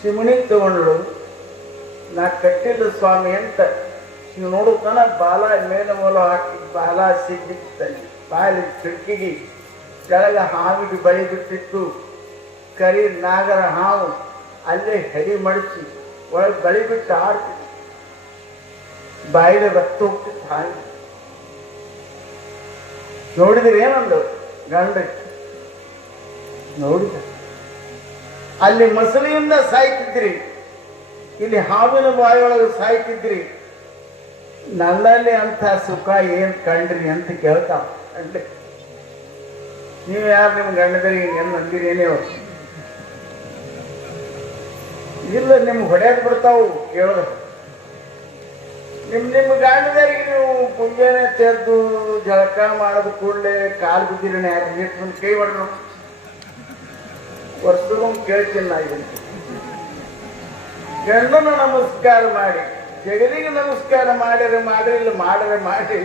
ಚಿಮಣಿ ತಗೊಂಡು ನಾ ಕಟ್ಟಿಲ್ಲ ಸ್ವಾಮಿ ಅಂತ ನೀವು ನೋಡುತ್ತಾನ. ಬಾಲ ಮೇಲೆ ಮೂಲ ಹಾಕಿ ಬಾಲ ಸಿಗ್ಗಿತ್ತಾನೆ. ಬಾಲಿ ಕಿಟಕಿಗೆ ಕೆಳಗ ಹಾವಿಗೆ ಬಳಿ ಬಿಟ್ಟಿತ್ತು. ಕರಿ ನಾಗರ ಹಾವು ಅಲ್ಲೇ ಹರಿ ಮಡಿಸಿ ಒಳಗೆ ಬಳಿ ಬಿಟ್ಟು ಆಡ್ತಿತ್ತು. ಬಾಯಿಗೆ ರಕ್ತ ಹೋಗ್ತಿತ್ತು ಹಾವಿ. ನೋಡಿದ್ರಿ ಏನಂದು ಗಂಡ ನೋಡಿದ. ಅಲ್ಲಿ ಮಸಲಿಯಿಂದ ಸಾಯ್ತಿದ್ರಿ, ಇಲ್ಲಿ ಹಾವಿನ ಬಾಯಿಯೊಳಗೆ ಸಾಯ್ತಿದ್ರಿ. ನನ್ನಲ್ಲಿ ಅಂತ ಸುಖ ಏನ್ ಕಂಡ್ರಿ ಅಂತ ಕೇಳ್ತಾವ. ಅಂದ್ರೆ ನೀವು ಯಾರು ನಿಮ್ ಗಂಡದರಿಗೆ ಏನ್ ಅಂದಿರಿ ಏನೇವ ಇಲ್ಲ, ನಿಮ್ಗೆ ಹೊಡೆಯಕ್ ಬಿಡ್ತಾವು ಕೇಳಿದ್ರೆ. ನಿಮ್ಮ ಗಂಡದರಿಗೆ ನೀವು ಮುಂಜಾನೆ ತೆದ್ದು ಜಳಕ ಮಾಡೋದು ಕೂಡಲೇ ಕಾಲು ಬಿದ್ದಿರಿ, ಯಾಕೆ ಕೈ ಹೊಡ್ರು ವರ್ಷಗೂ ಕೇಳ್ತೀನಿ. ನಾ ಇದನ್ನು ಗಂಡನ ನಮಸ್ಕಾರ ಮಾಡಿ, ಜಗಲಿಗೆ ನಮಸ್ಕಾರ ಮಾಡಿದ್ರೆ ಮಾಡ್ರಿ, ಇಲ್ಲ ಮಾಡಿದ್ರೆ ಮಾಡಿ.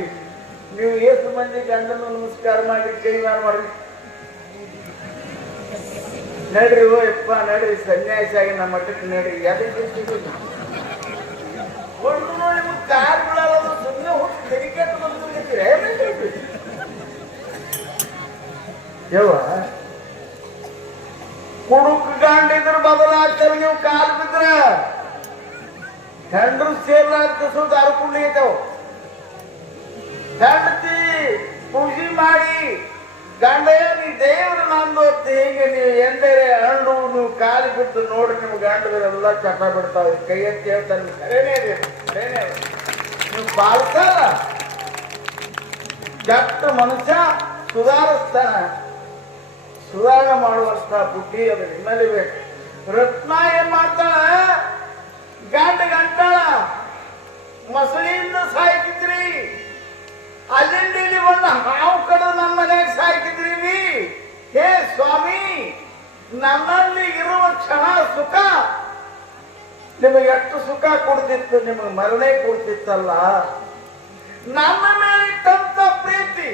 ನೀವು ಎಷ್ಟು ಮಂದಿ ಗಂಡನ ನಮಸ್ಕಾರ ಮಾಡಿ ಕೈ ಮಾಡ್ರಿ. ನಡ್ರಿ ಓ ಯಪ್ಪ ನಡ್ರಿ, ಸನ್ಯಾಸಿ ಆಗಿ ನಮ್ಮ ಮಟ್ಟಕ್ಕೆ ನಡ್ರಿ. ಯಾವ್ದು ನಿಮ್ಗೆ ಕಾರ್ ಬಿಡೋದು ಸುಮ್ಮನೆ ಹೋಗಿ ತೆರಿಕೆಟ್ಟು ಬಂದಿರ್ತೀರ ಯವ್ವ. ಕುಡುಕ್ ಗಂಡಿದ್ರ ಬದಲಾಗ್ತಾರೆ ನೀವು ಕಾಲ್ ಬಿದ್ರ. ಹೆಂಡ್ರು ಸೇರ್ಲಾರ್ದ ಸುತ್ತ ಹರ್ಕೊಂಡು ಐತವ. ಹೆಂಡತಿ ಪೂಜೆ ಮಾಡಿ ಗಂಡ ನೀ ದೇವ್ರ ನಂದು ಹೊತ್ತು ಹೀಗೆ ನೀವು ಎಂದರೆ ಹಣ್ಣು ನೀವು ಕಾಲು ಬಿಟ್ಟು ನೋಡ್ರಿ, ನಿಮ್ಗೆ ಗಂಡದರೆಲ್ಲ ಚಟ ಬಿಡ್ತಾವೆ. ಕೈ ಎತ್ತಿ ಹೇಳ್ತಾನೆ, ಸರೇನೇ ಸರೇನೇ ನೀವು ಪಾಲ್ಸಲ್ಲ. ಕೆಟ್ಟ ಮನುಷ್ಯ ಸುಧಾರಿಸ್ತಾನ, ಸುಧಾರಣೆ ಮಾಡುವಂತ ಬುದ್ಧಿ ಅದು ನಿಮ್ಮಲ್ಲಿ ಬೇಕು. ರತ್ನ ಏನ್ ಮಾಡ್ತಾಳ, ಗಂಟಾಳ ಮಸಳಿಯಿಂದ ಸಾಯ್ತಿದ್ರಿ. ಅಲ್ಲಿಂದ ಇಲ್ಲಿ ಬಂದ ಹಾವು ಕಡೆ ನಮ್ಮ ಮನೆಗೆ ಸಾಯ್ತಿದ್ರಿ. ಹೇ ಸ್ವಾಮಿ, ನನ್ನಲ್ಲಿ ಇರುವ ಕ್ಷಣ ಸುಖ ನಿಮಗೆ ಎಷ್ಟು ಸುಖ ಕೊಡ್ತಿತ್ತು, ನಿಮಗೆ ಮರಣೆ ಕೊಡ್ತಿತ್ತಲ್ಲ. ನನ್ನ ಮೇಲೆ ಇಟ್ಟಂತ ಪ್ರೀತಿ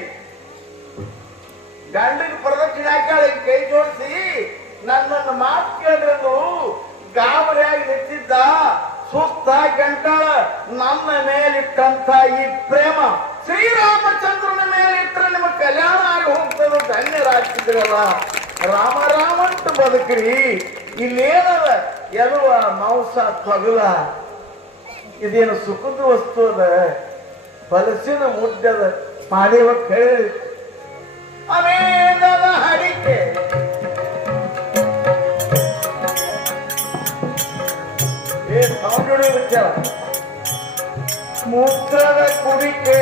ಗಂಡಿಗೆ ಪ್ರದಕ್ಷಿಣೆ ಹಾಕಿ ಕೈ ಜೋಡಿಸಿ ನನ್ನನ್ನು ಮಾತು ಕೇಳಿದ್ರು ಗಾಬರಿಯಾಗಿ ನಿಂತಿದ್ದ. ಸುಸ್ತ ಗಂಟಾಳ ನನ್ನ ಮೇಲಿಟ್ಟಂತ ಈ ಪ್ರೇಮ ಶ್ರೀರಾಮಚಂದ್ರನ ಮೇಲಿಟ್ಟರೆ ನಿಮ್ಮ ಕಲ್ಯಾಣ ಆಗಿ ಹೋಗ್ತದೆ. ಧನ್ಯರಾಗ್ತಿದ್ರಲ್ಲ. ರಾಮ ರಾಮ ಬಿಟ್ಟು ಬದುಕ್ರಿ. ಇಲ್ಲೇನದ ಎಲುವ ಮಾಂಸ ತೊಗಲ ಇದೇನು ಸುಖದ ವಸ್ತು ಅದ, ಫಲಸಿನ ಮುದ್ದದ ಮಾದೇವ ಕೇಳಿ ಅವೇದದ ಹಡಿಕೆ ವಿಚಾರ ಮೂತ್ರದ ಕುಡಿಕೆ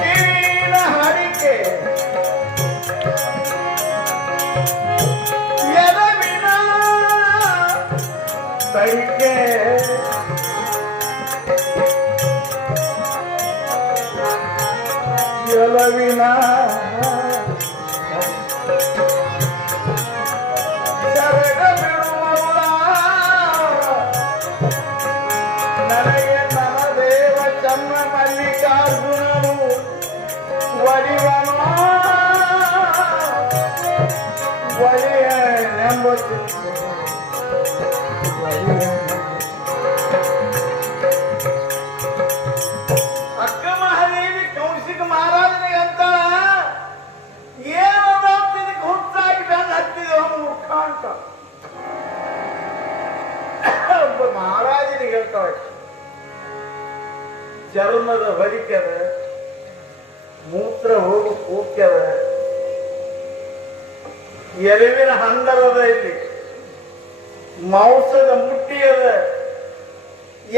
ಕಿವಿನ ಹಡಿಕೆ ಎದವಿನ ತಡಿಕೆ ಎಲವಿನ ನನಗೆ ನನ್ನ ದೇವ ಚನ್ನ ಮಲ್ಲಿಕಾರ್ಜುನನು ಒಲಿವನು ಒಲಿಯ ಅಕ್ಕ ಮಹಾದೇವಿ ಕೌಶಿಕ ಮಹಾರಾಜನಿಗೆ ಅಂತ ಏನೋ ಇದಕ್ಕೆ ಹುಟ್ಟಾಗಿ ಬೆನ್ನ ಹತ್ತಿದೆ ಮೂರ್ಖ ಅಂತ ಒಬ್ಬ ಮಹಾರಾಜನಿಗೆ ಹೇಳ್ತಾಳೆ. ಚರ್ಮದ ಹೊಲಿಕೆದ, ಮೂತ್ರ ಹೋಗು ಕೂಕ್ಯದ, ಎಲುವಿನ ಹಂದರದ ಐತಿ, ಮಾಂಸದ ಮುಟ್ಟಿ ಅದ.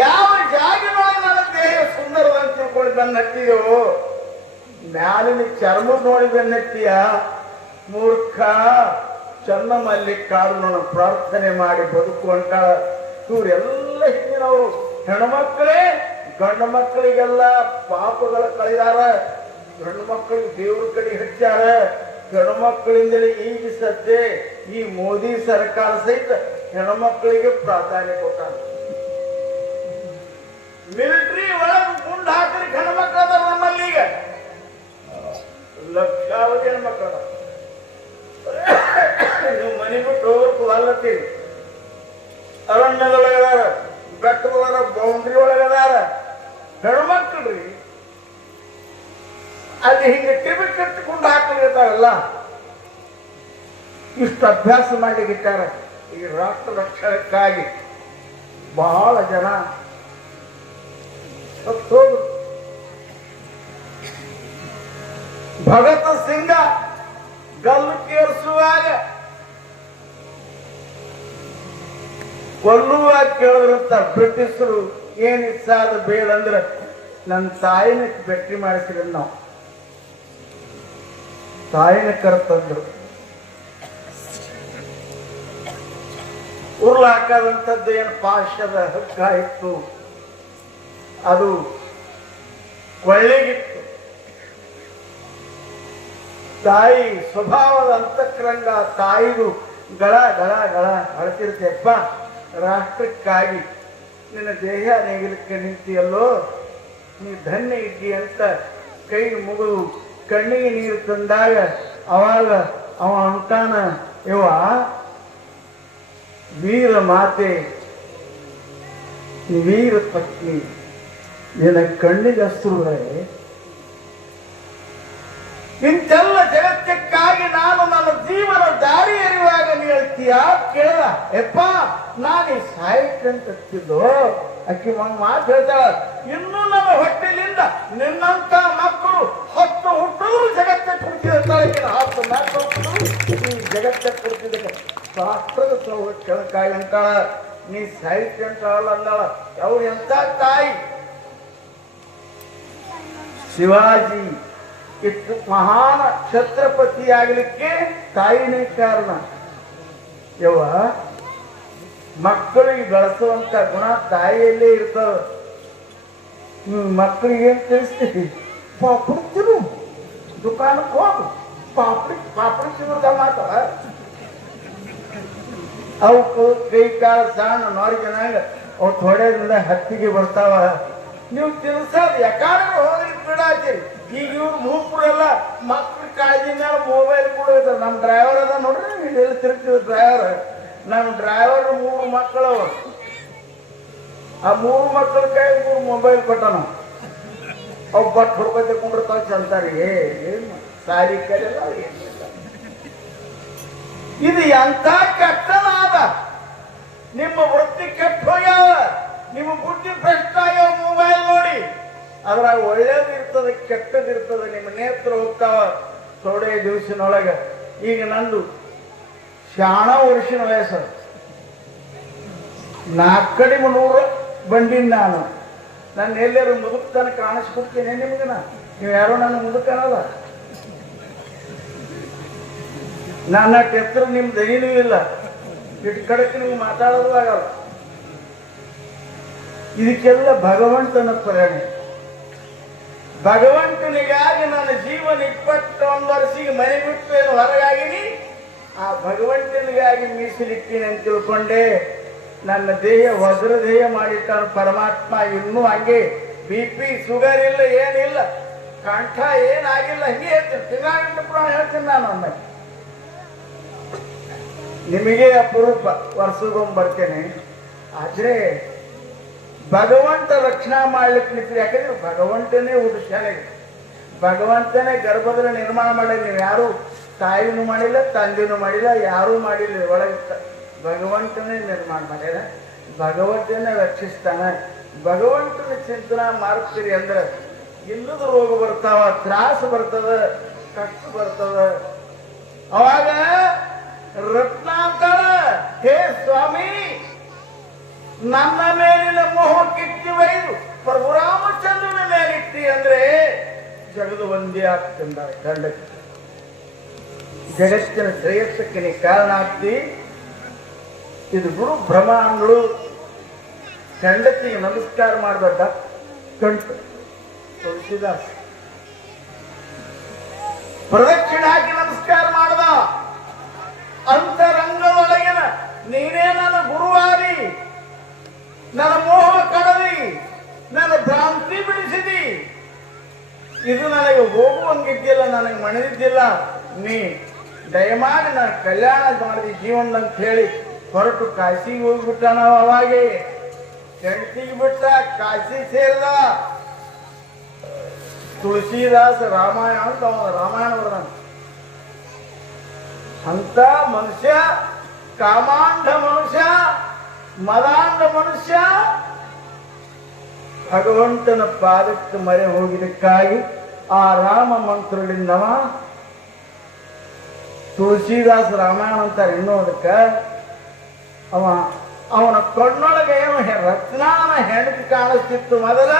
ಯಾವ ಜಾಗಿನೊಳಗೆ ನನ್ನ ದೇಹ ಸುಂದರದ ಅಂತ ತಿಳ್ಕೊಂಡು ಬೆನ್ನಟ್ಟಿದೆವು, ಮ್ಯಾಲಿನ ಚರ್ಮದ ನೋಡಿ ಬೆನ್ನಟ್ಟಿಯ ಮೂರ್ಖ. ಚನ್ನ ಮಲ್ಲಿಕಾರ್ಜುನನ ಪ್ರಾರ್ಥನೆ ಮಾಡಿ ಬದುಕುವಂತ ಇವರೆಲ್ಲ ಹಿಂದಿನವರು ಹೆಣ್ಮಕ್ಳೇ. ಗಂಡು ಮಕ್ಕಳಿಗೆಲ್ಲ ಪಾಪಗಳ ಕಳೆದಾರ, ಗಂಡು ಮಕ್ಕಳಿಗೆ ದೇವ್ರ ಕಡೆ ಹಚ್ಚಾರ. ಹೆಣ್ಣು ಮಕ್ಕಳಿಂದಲೇ ಈಗ ಸದ್ಯ ಈ ಮೋದಿ ಸರ್ಕಾರ ಸಹಿತ ಹೆಣ್ಮಕ್ಳಿಗೆ ಪ್ರಾಧಾನ್ಯ ಕೊಟ್ಟಾರ. ಮಿಲಿಟರಿ ಒಳಗೆ ಗುಂಡು ಹಾಕಿ ಹೆಣ್ಮಕ್ಳು ಅದ ನಮ್ಮಲ್ಲಿ. ಈಗ ಲಕ್ಷಾವಧಿ ಹೆಣ್ಮಕ್ಳು ನೀವು ಮನೆ ಬಿಟ್ಟು ಹೋಗ್ಬೇಕು ಅಲ್ಲತ್ತೀವಿ. ಅರಣ್ಯದೊಳಗದಾರ, ಬೆಟ್ಟದೊಳಗ, ಬೌಂಡ್ರಿ ಒಳಗದಾರ ಹೆಣ್ಮಕ್ಳ್ರಿ. ಅಲ್ಲಿ ಹಿಂಗೆ ಟಿವಿ ಕಟ್ಟಿಕೊಂಡು ಹಾಕಲಿರ್ತಾರಲ್ಲ, ಇಷ್ಟು ಅಭ್ಯಾಸ ಮಾಡಿಗಿಟ್ಟಾರ. ಈ ರಾಷ್ಟ್ರ ರಕ್ಷಣಕ್ಕಾಗಿ ಬಹಳ ಜನ ಸತ್ತೋದ್ರು. ಭಗತ್ ಸಿಂಗ ಗಲ್ಲು ಕೇಳಿಸುವಾಗ ಕೊಲ್ಲುವಾಗ ಕೇಳಿದ್ರಂತ ಬ್ರಿಟಿಷರು ಏನ್ ಇಚ್ಛಾದ ಬೇಡ ಅಂದ್ರೆ ನನ್ನ ತಾಯಿನ ಭೇಟಿ ಮಾಡಿಸಿದ್ರೆ ನಾವು ತಾಯಿನ ಕರ್ತಂದ್ರು. ಉರ್ಲಾಕಾದಂಥದ್ದು ಏನು ಪಾಶದ ಹಗ್ಗ ಇತ್ತು, ಅದು ಕೊಳ್ಳೆಗಿತ್ತು. ತಾಯಿ ಸ್ವಭಾವದ ಅಂತಃಕರಂಗ ತಾಯಿದು ಗಳ ಗಳ ಗಳ ಅಳ್ತಿರ್ತೇಪ್ಪ, ರಾಷ್ಟ್ರಕ್ಕಾಗಿ ನಿನ್ನ ದೇಹ ನೆಗಲಿಕ್ಕೆ ನಿಂತಿಯಲ್ಲೋ, ನೀ ಧನ್ಯ ಇದ್ದಿ ಅಂತ ಕೈ ಮುಗಿದು ಕಣ್ಣಿಗೆ ನೀರು ತಂದಾಗ ಅವಾಗ ಅವ ಅಂತಾನ, ಇವ ವೀರ ಮಾತೆ, ವೀರ ಪತ್ನಿ, ನಿನ್ನ ಕಣ್ಣಿಗೆ ಹಸುರೇ, ಇಂತೆಲ್ಲ ಜಗತ್ತಕ್ಕಾಗಿ ನಾನು ನನ್ನ ಜೀವನ ದಾರಿ ಎರಿಯುವಾಗ ನೀ ಹೇಳ್ತೀಯ ಕೇಳ ಎಪ್ಪ ನಾನು ಸಾಯ್ತಂತಿದ್ದು. ಅಕ್ಕಿ ಮಾತು ಹೇಳ್ತಾಳ, ಇನ್ನೂ ನನ್ನ ಹೊಟ್ಟೆಲಿಂದ ನಿನ್ನಂತ ಮಕ್ಕಳು 10 ಹುಟ್ಟಿದ್ರು ಜಗತ್ತೆ ಕುಡ್ತಿರ್ತಾಳೆ. 10 ಮಕ್ಕಳು ಹುಟ್ಟಿದ್ರು ಈ ಜಗತ್ತೆ ಕುಡ್ತಿದ್ದ ಶಾಸ್ತ್ರದ ಕೆಳಕಾಯಿ ಅಂತಾಳ, ನೀ ಸಾಹಿತ್ಯ ಅಂತಾಳಲ್ಲ ಅಂದಾಳ. ಅವ್ರು ಎಂತ ತಾಯಿ. ಶಿವಾಜಿ ಇಷ್ಟು ಮಹಾನ್ ಛತ್ರಪತಿ ಆಗ್ಲಿಕ್ಕೆ ತಾಯಿನೇ ಕಾರಣ. ಯವ್ವ ಮಕ್ಕಳಿಗೆ ಬೆಳೆಸುವಂತ ಗುಣ ತಾಯಿಯಲ್ಲೇ ಇರ್ತಾವ. ಮಕ್ಕಳಿಗೆ ಏನ್ ತಿಳಿಸ್ತೀವಿ? ಪಾಪಡಿ ತಿರು, ದುಕಾನಕ್ಕೆ ಹೋಗು, ಪಾಪಡಿ ತಿನ್ನೋದ ಮಾತ. ಅವಕ್ಕೂ ಕೈ ಕಾಲ ಸಣ್ಣ ನೋಡಿಕನಾಗ ಅವು ಥೋಡೆದಿಂದ ಹತ್ತಿಗೆ ಬರ್ತಾವ. ನೀವು ತಿನ್ಸೋದು ಯಾಕಾದ್ರೆ ಹೋಗಿ ಬಿಡಾತೀರಿ. ಈಗ ಇವ್ರು ಮೂಪರೆಲ್ಲ ಮಕ್ಳ ಕಾಳಜಿ ಮೇಲೆ ಮೊಬೈಲ್ ಕೂಡ ಇರ್ತಾರೆ. ನಮ್ಮ ಡ್ರೈವರ್ ಅದ ನೋಡ್ರಿ, ಇಲ್ಲಿ ತಿರುಗ್ತಿದ ಡ್ರೈವರ್. ನಮ್ಮ ಡ್ರೈವರ್ 3 ಮಕ್ಕಳು, ಆ 3 ಮಕ್ಕಳ ಕೈ 3 ಮೊಬೈಲ್ ಕೊಟ್ಟಾನ. ಅವು ಬಟ್ ಹುಡ್ಕೊತಿರ್ಕೊಂಡಿರ್ತಾವ ಚಂತಾರಿ. ಏನು ಸಾಲಿ ಕಲಿಯಲ್ಲ ಏನಿಲ್ಲ. ಇದು ಎಂಥ ಕೆಟ್ಟನಾದ. ನಿಮ್ಮ ವೃತ್ತಿ ಕೆಟ್ಟ ಹೋಗ್ಯಾವ, ನಿಮ್ಮ ಬುದ್ಧಿ ಭ್ರಷ್ಟ ಆಗ್ಯಾವ. ಮೊಬೈಲ್ ನೋಡಿ, ಅದ್ರಾಗ ಒಳ್ಳೇದು ಇರ್ತದೆ, ಕೆಟ್ಟದಿರ್ತದೆ. ನಿಮ್ಮ ನೇತ್ರ ಹೋಗ್ತಾವ ಥೋಡೆ ದಿವಸಿನೊಳಗೆ. ಈಗ ನಂದು ಶಾಣ ವರ್ಷಿನ ವಯಸ್ಸು, 4 ಕಡೆ 100 ಬಂದಿನ ನಾನು. ನಾನು ಎಲ್ಲರೂ ಮುದುಕ್ತಾನ ಕಾಣಿಸ್ಕೊಡ್ತೀನಿ ನಿಮ್ಗನ. ನೀವು ಯಾರೋ ನನ್ನ ಮುದುಕನಲ್ಲ. ನನ್ನ ಎತ್ತರ ನಿಮ್ದು ಏನೂ ಇಲ್ಲ, ಇಟ್ಟು ಕಡೆಗೆ ನೀವು ಮಾತಾಡೋದು ಆಗಲ್ಲ. ಇದಕ್ಕೆಲ್ಲ ಭಗವಂತನ ಪ್ರೇರಣೆ. ಭಗವಂತನಿಗಾಗಿ ನನ್ನ ಜೀವನ 21 ವರ್ಷಿಗೆ ಮನೆ ಬಿಟ್ಟು ಏನು ಹೊರಗಾಗಿನಿ, ಆ ಭಗವಂತನಿಗಾಗಿ ಮೀಸಲಿಟ್ಟಿನಿ ಅಂತ ತಿಳ್ಕೊಂಡೆ. ನನ್ನ ದೇಹ ವಜ್ರ ದೇಹ ಮಾಡಿಟ್ಟಾನ ಪರಮಾತ್ಮ. ಇನ್ನೂ ಹಂಗೆ BP ಶುಗರ್ ಇಲ್ಲ, ಏನಿಲ್ಲ, ಕಂಠ ಏನಾಗಿಲ್ಲ. ಹಂಗೆ ಹೇಳ್ತೀನಿ, ತಿಂಗಳ ಪುರಾಣ ಹೇಳ್ತೀನಿ ನಾನು. ಒಮ್ಮೆ ನಿಮಗೆ ಅಪರೂಪ ವರ್ಷಗೊಮ್ಮೆ ಬರ್ತೇನೆ. ಆದ್ರೆ ಭಗವಂತ ರಕ್ಷಣಾ ಮಾಡ್ಲಿಕ್ಕೆ ನಿಂತ್ರಿ. ಯಾಕಂದ್ರೆ ಭಗವಂತನೇ ಉಡಿಸ್ಯಾನೆ, ಭಗವಂತನೇ ಗರ್ಭದಲ್ಲಿ ನಿರ್ಮಾಣ ಮಾಡಿ. ನೀವು ಯಾರು ತಾಯಿನೂ ಮಾಡಿಲ್ಲ, ತಂದೆನೂ ಮಾಡಿಲ್ಲ, ಯಾರೂ ಮಾಡಿಲ್ಲ. ಒಳಗೆ ಭಗವಂತನೇ ನಿರ್ಮಾಣ ಮಾಡ್ಯಾರ, ಭಗವಂತನೇ ರಕ್ಷಿಸ್ತಾನ. ಭಗವಂತನ ಚಿಂತನ ಮಾಡ್ತೀರಿ ಅಂದ್ರೆ ಇಲ್ಲದ ರೋಗ ಬರ್ತಾವ, ತ್ರಾಸ ಬರ್ತದ, ಕಷ್ಟ ಬರ್ತದ. ಅವಾಗ ರತ್ನಾಕರ, ಹೇ ಸ್ವಾಮಿ, ನನ್ನ ಮೇಲಿನ ಮೋಹ ಕಿತ್ತಿ ಒಯ್ದು ಪ್ರಭುರಾಮಚಂದ್ರನ ಮೇಲಿಟ್ಟಿ ಅಂದ್ರೆ ಜಗದು ಒಂದೇ ಆಗ್ತಿಂದ ಗಂಡಕ್ಕೆ. ಜಗತ್ತಿನ ಶ್ರೇಯಸ್ಸಕ್ಕೆ ನೀ ಕಾರಣ ಆಗ್ತಿ. ಇದು ಗುರು ಬ್ರಹ್ಮಾಂಡಗಳು ಹೆಂಡತಿಗೆ ನಮಸ್ಕಾರ ಮಾಡಿದೊಡ್ಡ ಗಂಟು ತುಳಸಿದಾಸ್ ಪ್ರದಕ್ಷಿಣೆ ಹಾಕಿ ನಮಸ್ಕಾರ ಮಾಡ್ದ. ಅಂತರಂಗದೊಳಗಿನ ನೀನೇ ನನ್ನ ಗುರುವಾದಿ, ನನ್ನ ಮೋಹ ಕಡದಿ, ನನ್ನ ಭ್ರಾಂತಿ ಬಿಡಿಸಿದಿ. ಇದು ನನಗೆ ಹೋಗುವಂಗಿದ್ದಿಲ್ಲ, ನನಗೆ ಮಣಿದಿದ್ದಿಲ್ಲ. ನೀ ದಯಮಾಡಿ ನಾನು ಕಲ್ಯಾಣ ಮಾಡಿದಿ ಜೀವನ ಅಂತ ಹೇಳಿ ಹೊರಟು ಕಾಶಿಗೆ ಹೋಗ್ಬಿಟ್ಟ. ನಾವು ಅವಾಗೆ ಹೆಂಡತಿಗೆ ಬಿಟ್ಟ, ಕಾಶಿ ಸೇರಿದ. ತುಳಸಿದಾಸ ರಾಮಾಯಣ ಅಂತ ಅವನ ರಾಮಾಯಣ ಬರ್ದಾನ. ಅಂತ ಮನುಷ್ಯ, ಕಾಮಾಂಧ ಮನುಷ್ಯ, ಮದಾಂಧ ಮನುಷ್ಯ, ಭಗವಂತನ ಪಾದಕ್ಕೆ ಮರೆ ಹೋಗಿದ್ದಕ್ಕಾಗಿ ಆ ರಾಮ ಮಂತ್ರದಿಂದವ ತುಳಸಿದಾಸ ರಾಮಾಯಣ ಅಂತಾರೆ. ಇನ್ನೂ ಅದಕ್ಕೆ ಅವನ ಕಣ್ಣೊಳಗೆ ಏನು ರತ್ನಾನ ಹೆಂಡತಿ ಕಾಣಿಸ್ತಿತ್ತು ಮೊದಲ.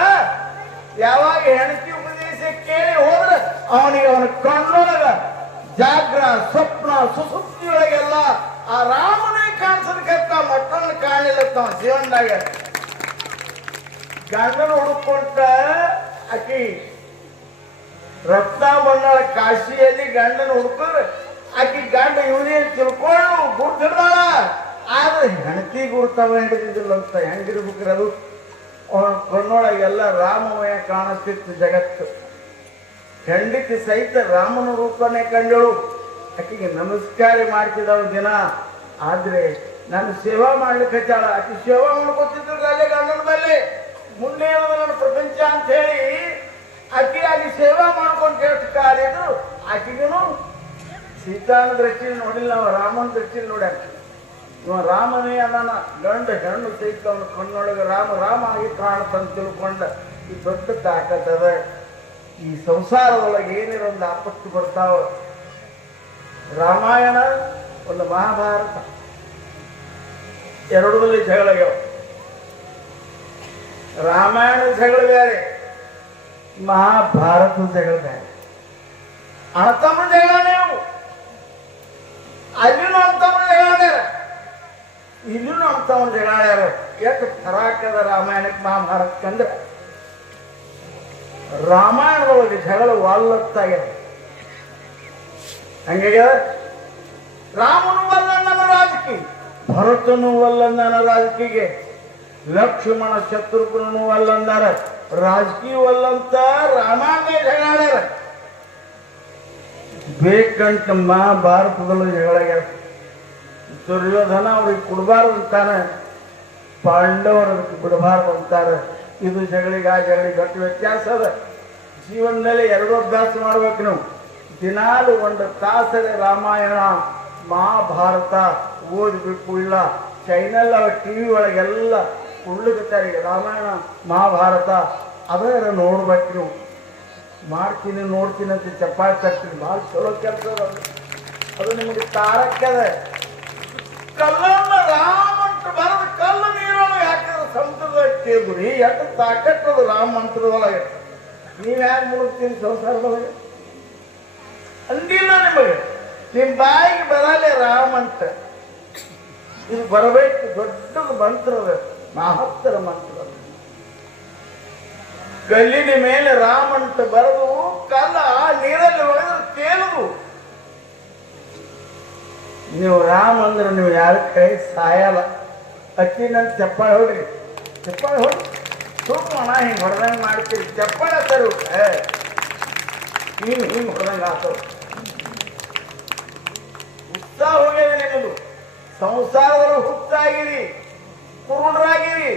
ಯಾವಾಗ ಹೆಂಡತಿ ಉಪದೇಶ ಕೇಳಿ ಹೋದ್ರೆ ಅವನಿಗೆ ಅವನ ಕಣ್ಣೊಳಗ ಜಾಗ್ರ ಸ್ವಪ್ನ ಸುಸುಪ್ತಿಯೊಳಗೆಲ್ಲ ಆ ರಾಮನೇ ಕಾಣಿಸೋದಕ್ಕಂತ ಮತ್ತೊಂದು ಕಾಣಲಿಲ್ಲತ್ತವ ಜೀವನದಾಗ. ಗಂಡನ ಹುಡುಕೊಂಡ ಆಕಿ ರತ್ನ ಬಂದಾಳ ಕಾಶಿಯಲ್ಲಿ. ಗಂಡನ ಹುಡುಕೊಂಡ್ರೆ ಆಕಿ ಗಂಡ ಇವನೇ ತಿಳ್ಕೊಂಡು ಗುರ್ತಿರ್ದಾಳ. ಆದ್ರೆ ಹೆಂಡತಿ ಗುರುತವ ಹಿಡಿದಿದ್ದಿಲ್ಲ ಅಂತ ಹೆಂಗಿರ್ಬೇಕ್ರಿ ಅದು. ಅವನ ಕಣ್ಣೊಳಗೆಲ್ಲ ರಾಮಮಯ ಕಾಣಿಸ್ತಿತ್ತು ಜಗತ್ತು. ಹೆಂಡತಿ ಸಹಿತ ರಾಮನ ರೂಪನೇ ಕಂಡಳು. ಆಕೆಗೆ ನಮಸ್ಕಾರ ಮಾಡ್ತಿದ್ದವ ದಿನ. ಆದ್ರೆ ನಾನು ಸೇವಾ ಮಾಡ್ಲಿಕ್ಕೆ ಹಚ್ಚಾಳ. ಆಕೆ ಸೇವಾ ಮಾಡ್ಕೊತಿದ್ರು ಅಲ್ಲೇ ಗಂಡನ ಮೇಲೆ. ಮುಂದೆ ನನ್ನ ಪ್ರಪಂಚ ಅಂತ ಹೇಳಿ ಆಕೆ ಸೇವಾ ಮಾಡ್ಕೊಂಡು ಕೇಳ್ತ ಕಾಲಿದ್ರು. ಆಕೆಗೂ ಸೀತಾನ ದೃಷ್ಟಿಯಲ್ಲಿ ನೋಡಿಲ್ಲ, ನಾವು ರಾಮನ ದೃಷ್ಟಿಯಲ್ಲಿ ನೋಡ್ಯಾಕ. ಇವ ರಾಮನೇ ಅದಾನ, ಗಂಡ ಹೆಣ್ಣು ಸಹಿತ ಅವನ ಕಣ್ಣೊಳಗೆ ರಾಮ ರಾಮ ಆಗಿ ಕಾಣತಂತ ತಿಳ್ಕೊಂಡ. ಈ ದೊಡ್ಡ ತಾಕತ್ತದ. ಈ ಸಂಸಾರದೊಳಗೆ ಏನಿರೋ ಒಂದು ಆಪತ್ತು ಬರ್ತಾವ. ರಾಮಾಯಣ ಒಂದು ಮಹಾಭಾರತ ಎರಡರಲ್ಲಿ ಜಗಳಗ್ಯಾವ. ರಾಮಾಯಣ ಜಗಳ ಬೇರೆ, ಮಹಾಭಾರತದ ಜಗಳ ಬೇರೆ. ಅಣತಮ್ಮ ಜಗಳನೇ ಅವು. ಅಲ್ಲಿನೂ ಅಣತಮ್ಮ ಜಗಳಾಡ್ಯಾರ, ಇಲ್ಲಿನೂ ಅಣತಮ್ಮ ಜಗಳಾಡ್ಯಾರ. ಎಷ್ಟು ಫರಾಕದ ರಾಮಾಯಣಕ್ಕೆ ಮಹಾಭಾರತಕ್ಕಂದ್ರೆ ರಾಮಾಯಣದೊಳಗೆ ಜಗಳ ವಾಲ್ಲತ್ತಾಗ್ಯಾವ. ಹಂಗೆ ರಾಮನು ವಲ್ಲಣ್ಣನ ರಾಜಕೀಯ, ಭರತನು ವಲ್ಲಣ್ಣನ ರಾಜಕೀಯ, ಲಕ್ಷ್ಮಣ ಶತ್ರುಘ್ನನು ವಲ್ಲಂದಾರ ರಾಜಕೀಯ ವಲ್ಲಂತ ರಾಮಾಯಣ ಜಗಳಾಡ್ಯಾರ. ಬೇಕಂತ ಮಹಾಭಾರತದಲ್ಲೂ ಜಗಳಾಗ್ಯಾರ. ದುರ್ಯೋಧನ ಅವ್ರಿಗೆ ಕೊಡಬಾರ್ದು ಅಂತಾನೆ, ಪಾಂಡವರು ಅದಕ್ಕೆ ಬಿಡಬಾರ್ದು ಅಂತಾರೆ. ಇದು ಜಗಳಿಗೆ ಆ ಜಗಳಿಗೆ ಗಟ್ಟಿ ವ್ಯತ್ಯಾಸ ಅದ. ಜೀವನದಲ್ಲಿ 2 ಅಭ್ಯಾಸ ಮಾಡ್ಬೇಕು ನೀವು. ದಿನಾಲು ಒಂದು ತಾಸರೆ ರಾಮಾಯಣ ಮಹಾಭಾರತ ಓದಬೇಕು. ಇಲ್ಲ ಚೈನಲ್ ಟಿ ವಿ ಒಳಗೆಲ್ಲ ಉಳ್ಳುತ್ತಾರೆ ರಾಮಾಯಣ ಮಹಾಭಾರತ ಅದರ ನೋಡ್ಬೇಕು. ನೀವು ಮಾಡ್ತೀನಿ ನೋಡ್ತೀನಿ ಅಂತ ಚಪ್ಪಾಳೆ ತರ್ತೀನಿ. ಭಾಳ ಚಲೋ ಕೆಲಸ ಅದು ನಿಮಗೆ ತಾರಕ್ಯದ. ಕಲ್ಲನ್ನ ರಾಮ ಅಂತ ಬರೆದು ಕಲ್ಲು ನೀರೊಳಗೆ ಹಾಕಿದ್ರೆ ಸಮುದ್ರದಾಗ ಕೇಳ್ರಿ ಎಷ್ಟು ತಾಕತ್ತದು ರಾಮ ಮಂತ್ರದೊಳಗೆ. ನೀವು ಯಾಕೆ ಮುಳುಗ್ತೀನಿ ಸಂಸಾರದೊಳಗೆ ಅಂದಿಲ್ಲ ನಿಮಗೆ. ನಿಮ್ಮ ಬಾಯಿಗೆ ಬರಲ್ಲ ರಾಮ ಅಂತ. ಇದು ಬರಬೇಕು. ದೊಡ್ಡದು ಮಂತ್ರ ಅದ, ಮಹತ್ತರ ಮಂತ್ರ. ಕಲ್ಲಿನ ಮೇಲೆ ರಾಮ ಅಂತ ಬರೆದು ಕಲ್ಲ ನೀರಲ್ಲಿ ಒಳಗೆ ತೇಲುದು. ನೀವು ರಾಮ ಅಂದ್ರೆ ನೀವು ಯಾರ ಕೈ ಸಾಯಲ್ಲ. ಅಕ್ಕಿನಂತ ಚಪ್ಪಾಳೆ ಹೊಡ್ರಿ, ಚಪ್ಪಾಳೆ ಹೊಡ್ರಿ. ಸೂಕ್ಷ್ಮ ಹಿಂಗೆ ಹೊಡೆದಂಗೆ ಮಾಡ್ತೀರಿ. ಚಪ್ಪಾಳೆ ತರು ಹಿಂಗೆ ಹೊಡೆದಂಗೆ ಆತವ. ಉತ್ಸಾಹ ಹೋಗ್ಯದ ನಿಮ್ಮದು. ಸಂಸಾರದವರು ಹುಚ್ಚಾಗಿರಿ, ಕುರುಡರಾಗಿರಿ.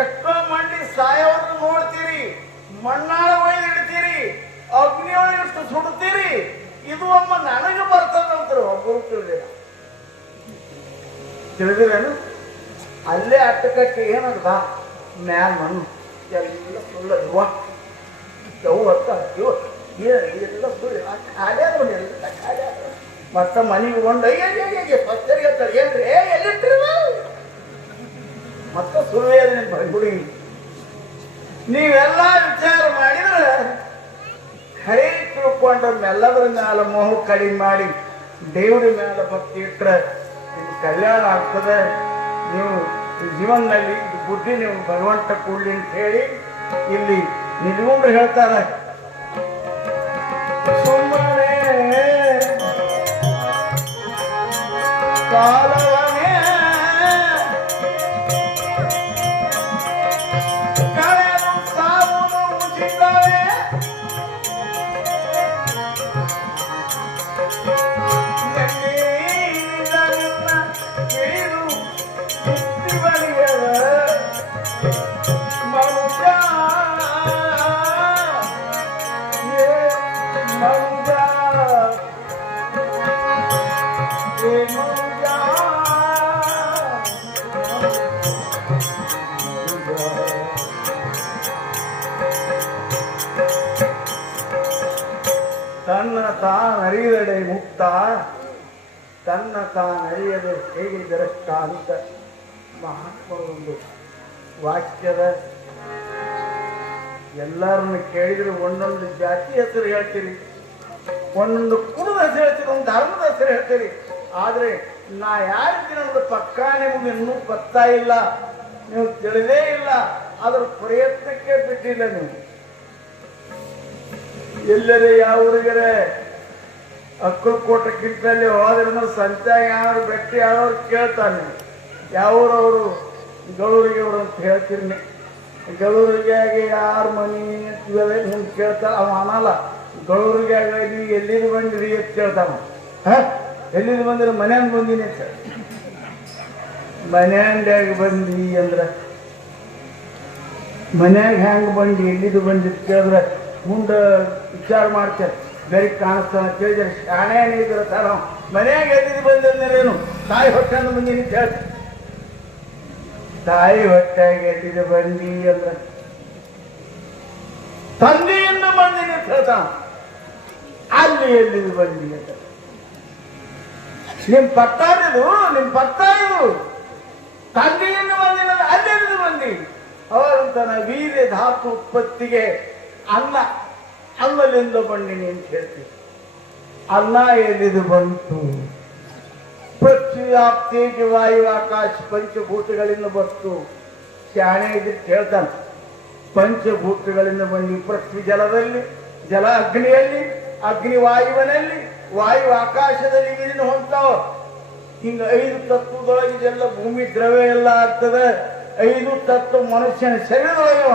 ಎಷ್ಟೋ ಮಂದಿ ಸಾಯವನ್ನು ನೋಡ್ತೀರಿ, ಮಣ್ಣಾಳ ಒಯ್ದು ಇಡ್ತೀರಿ, ಅಗ್ನಿಯೊಳಗೆ ಇಷ್ಟು ಸುಡ್ತೀರಿ. ಇದು ಒಮ್ಮ ನನಗೆ ಬರ್ತದಂತಾರೆ ಒಬ್ಬರು ತಿಳಿದಿರೇನು? ಅಲ್ಲೇ ಅಟ್ಟಕಟ್ಟೆ ಏನದ ಬಾ ಮ್ಯಾಲ ಮಣ್ಣು ಎಲ್ಲ ಸುಳ್ಳದು ಅವು ಅತ್ತ ಎಲ್ಲ ಸುಳ್ಳು ಖಾಲಿ ಆದ್ರು ಎಲ್ಲ ಖಾಲಿ ಆದ್ರು. ಮತ್ತೆ ಮನೆಗೆ ಕೊಂಡು ಪಚ್ಚರಿಗೆ ಅಂತಾರೆ ಏನ್ರಿ ಎಲ್ಲಿಟ್ರಿ ಮತ್ತೆ ಸುಳ್ಳು ಹುಡುಗಿ. ನೀವೆಲ್ಲ ವಿಚಾರ ಮಾಡಿದ್ರೆ ಖರೆ ತಿಳ್ಕೊಂಡ್ರೆ ಮೆಲ್ಲದ್ರ ಮ್ಯಾಲ ಮೋಹ ಕಡಿಮೆ ಮಾಡಿ ದೇವ್ರ ಮ್ಯಾಲ ಭಕ್ತಿ ಇಟ್ಟರೆ ನಿಮ್ಗೆ ಕಲ್ಯಾಣ ಆಗ್ತದೆ. ನೀವು ಜೀವನದಲ್ಲಿ ಬುದ್ಧಿ ನೀವು ಭಗವಂತ ಕೂಡ್ಲಿ ಅಂತ ಹೇಳಿ ಇಲ್ಲಿ ನಿಲ್ಗೊಂಡ್ರು ಹೇಳ್ತಾರೆ. ಸುಮ್ಮನೆ ಕಾಲವನೇ ಕಳೆದು ಸಾವು ಮುಚ್ಚಿದ್ದಾವೆ. ತನ್ನ ತಾನರಿಯದೆ ಮುಕ್ತ, ತನ್ನ ತಾನರಿಯದೆ ಹೇಗೆ ದರಷ್ಟ ಅಂತ ಮಹಾತ್ಮರ ಒಂದು ವಾಕ್ಯದ. ಎಲ್ಲರನ್ನು ಕೇಳಿದ್ರೆ ಒಂದೊಂದು ಜಾತಿ ಹೆಸರು ಹೇಳ್ತೀರಿ, ಒಂದೊಂದು ಕುಲದ ಹೆಸರು ಹೇಳ್ತೀರಿ, ಒಂದು ಧರ್ಮದ ಹೆಸರು ಹೇಳ್ತೀರಿ. ಆದರೆ ನಾ ಯಾರಿದ್ದೀನಿ ಅನ್ನೋದು ಪಕ್ಕಾ ನಿಮಗೆ ಇನ್ನೂ ಗೊತ್ತಾ ಇಲ್ಲ, ನೀವು ತಿಳಿದೇ ಇಲ್ಲ, ಅದರ ಪ್ರಯತ್ನಕ್ಕೆ ಬಿಟ್ಟಿಲ್ಲ. ನೀವು ಎಲ್ಲರೇ ಯಾವ ಊರಿಗರೆ ಅಕ್ಕಲಕೋಟಕ್ಕಿಂತಲ್ಲಿ ಹೋದ್ರೆ ಸಂಚಾರ ಯಾರು ಬೆಟ್ಟ ಯಾವ್ರು ಕೇಳ್ತಾನೆ. ಯಾವೂರವರು ಗಳೂರಿಗೆ ಅವರು ಅಂತ ಹೇಳ್ತೀನಿ. ಗಳೂರಿಗೆ ಯಾರು ಮನೆ ಇವೆಲ್ಲ ಹಿಂಗೆ ಕೇಳ್ತಾರ. ಅವ ಅನ್ನಲ್ಲ ಗಳೂರಿಗೆ ನೀವು ಎಲ್ಲಿದು ಬಂದಿರಿ ಅಂತ ಕೇಳ್ತಾನ. ಎಲ್ಲಿದು ಬಂದ್ರೆ ಮನೆಯಂಗೆ ಬಂದೀನಿ ಅಂತ. ಮನೆಯಂಗಾಗ ಬಂದಿ ಅಂದ್ರೆ ಮನ್ಯಾಗ ಹೆಂಗೆ ಬಂದು ಎಲ್ಲಿದು ಬಂದಿದ್ದು ಕೇಳಿದ್ರೆ ಮುಂದೆ ವಿಚಾರ ಮಾಡ್ತಾರೆ. ಬೇರೆ ಕಾಣಿಸ್ತಾನೆ ಕೇಳಿದ್ರೆ ಶಾಣೆನೇ ಇದ್ರೆ ನಾವು ಮನ್ಯಾಗ ಎಲ್ಲಿದು ಬಂದಂದ್ರೇನು ತಾಯಿ ಹೊಟ್ಟೆಂದು ಬಂದೀನಿ ಅಂತ ಹೇಳ್ತಾರೆ. ತಾಯಿ ಹೊಟ್ಟೆಗೆ ಎಲ್ಲಿದು ಬಂದಿ ಅಂದ್ರೆ ತಂದೆಯಿಂದ ಬಂದೀನಿ ಅಂತ ಹೇಳ್ತಾನ. ಅಲ್ಲಿ ಎಲ್ಲಿದು ಬಂದಿ ಅಂತ ನಿಮ್ಮ ಪತ್ತ ಇದು ತಂದೆಯಿಂದ ಬಂದಿಲ್ಲ ಅಲ್ಲಿ ಎಲ್ಲಿದು ಬಂದಿ. ಅವರಂತನ ವೀರ್ಯ ಧಾತು ಉತ್ಪತ್ತಿಗೆ ಅನ್ನಲಿಂದ ಬಂದಿನಿ ಅಂತ ಹೇಳ್ತೀವಿ. ಅನ್ನ ಎಲ್ಲಿದು ಬಂತು? ಪೃಥ್ವಿ ಆಪ್ತೇಜ ವಾಯು ಆಕಾಶ ಪಂಚಭೂತಗಳಿಂದ ಬಂತು. ಶಾಣೆ ಇದಕ್ಕೆ ಹೇಳ್ತಾನೆ. ಪಂಚಭೂತಗಳಿಂದ ಬಂದು ಪೃಥ್ವಿ ಜಲದಲ್ಲಿ, ಜಲ ಅಗ್ನಿಯಲ್ಲಿ, ಅಗ್ನಿ ವಾಯುವಿನಲ್ಲಿ, ವಾಯು ಆಕಾಶದಲ್ಲಿ ನೀರಿನ ಹೊಂತಾವ. ಹಿಂಗ 5 ತತ್ವದೊಳಗೆ ಇದೆಲ್ಲ ಭೂಮಿ ದ್ರವ್ಯ ಎಲ್ಲ ಆಗ್ತದೆ. 5 ತತ್ವ ಮನುಷ್ಯನ ಶರೀರದೊಳಗೆ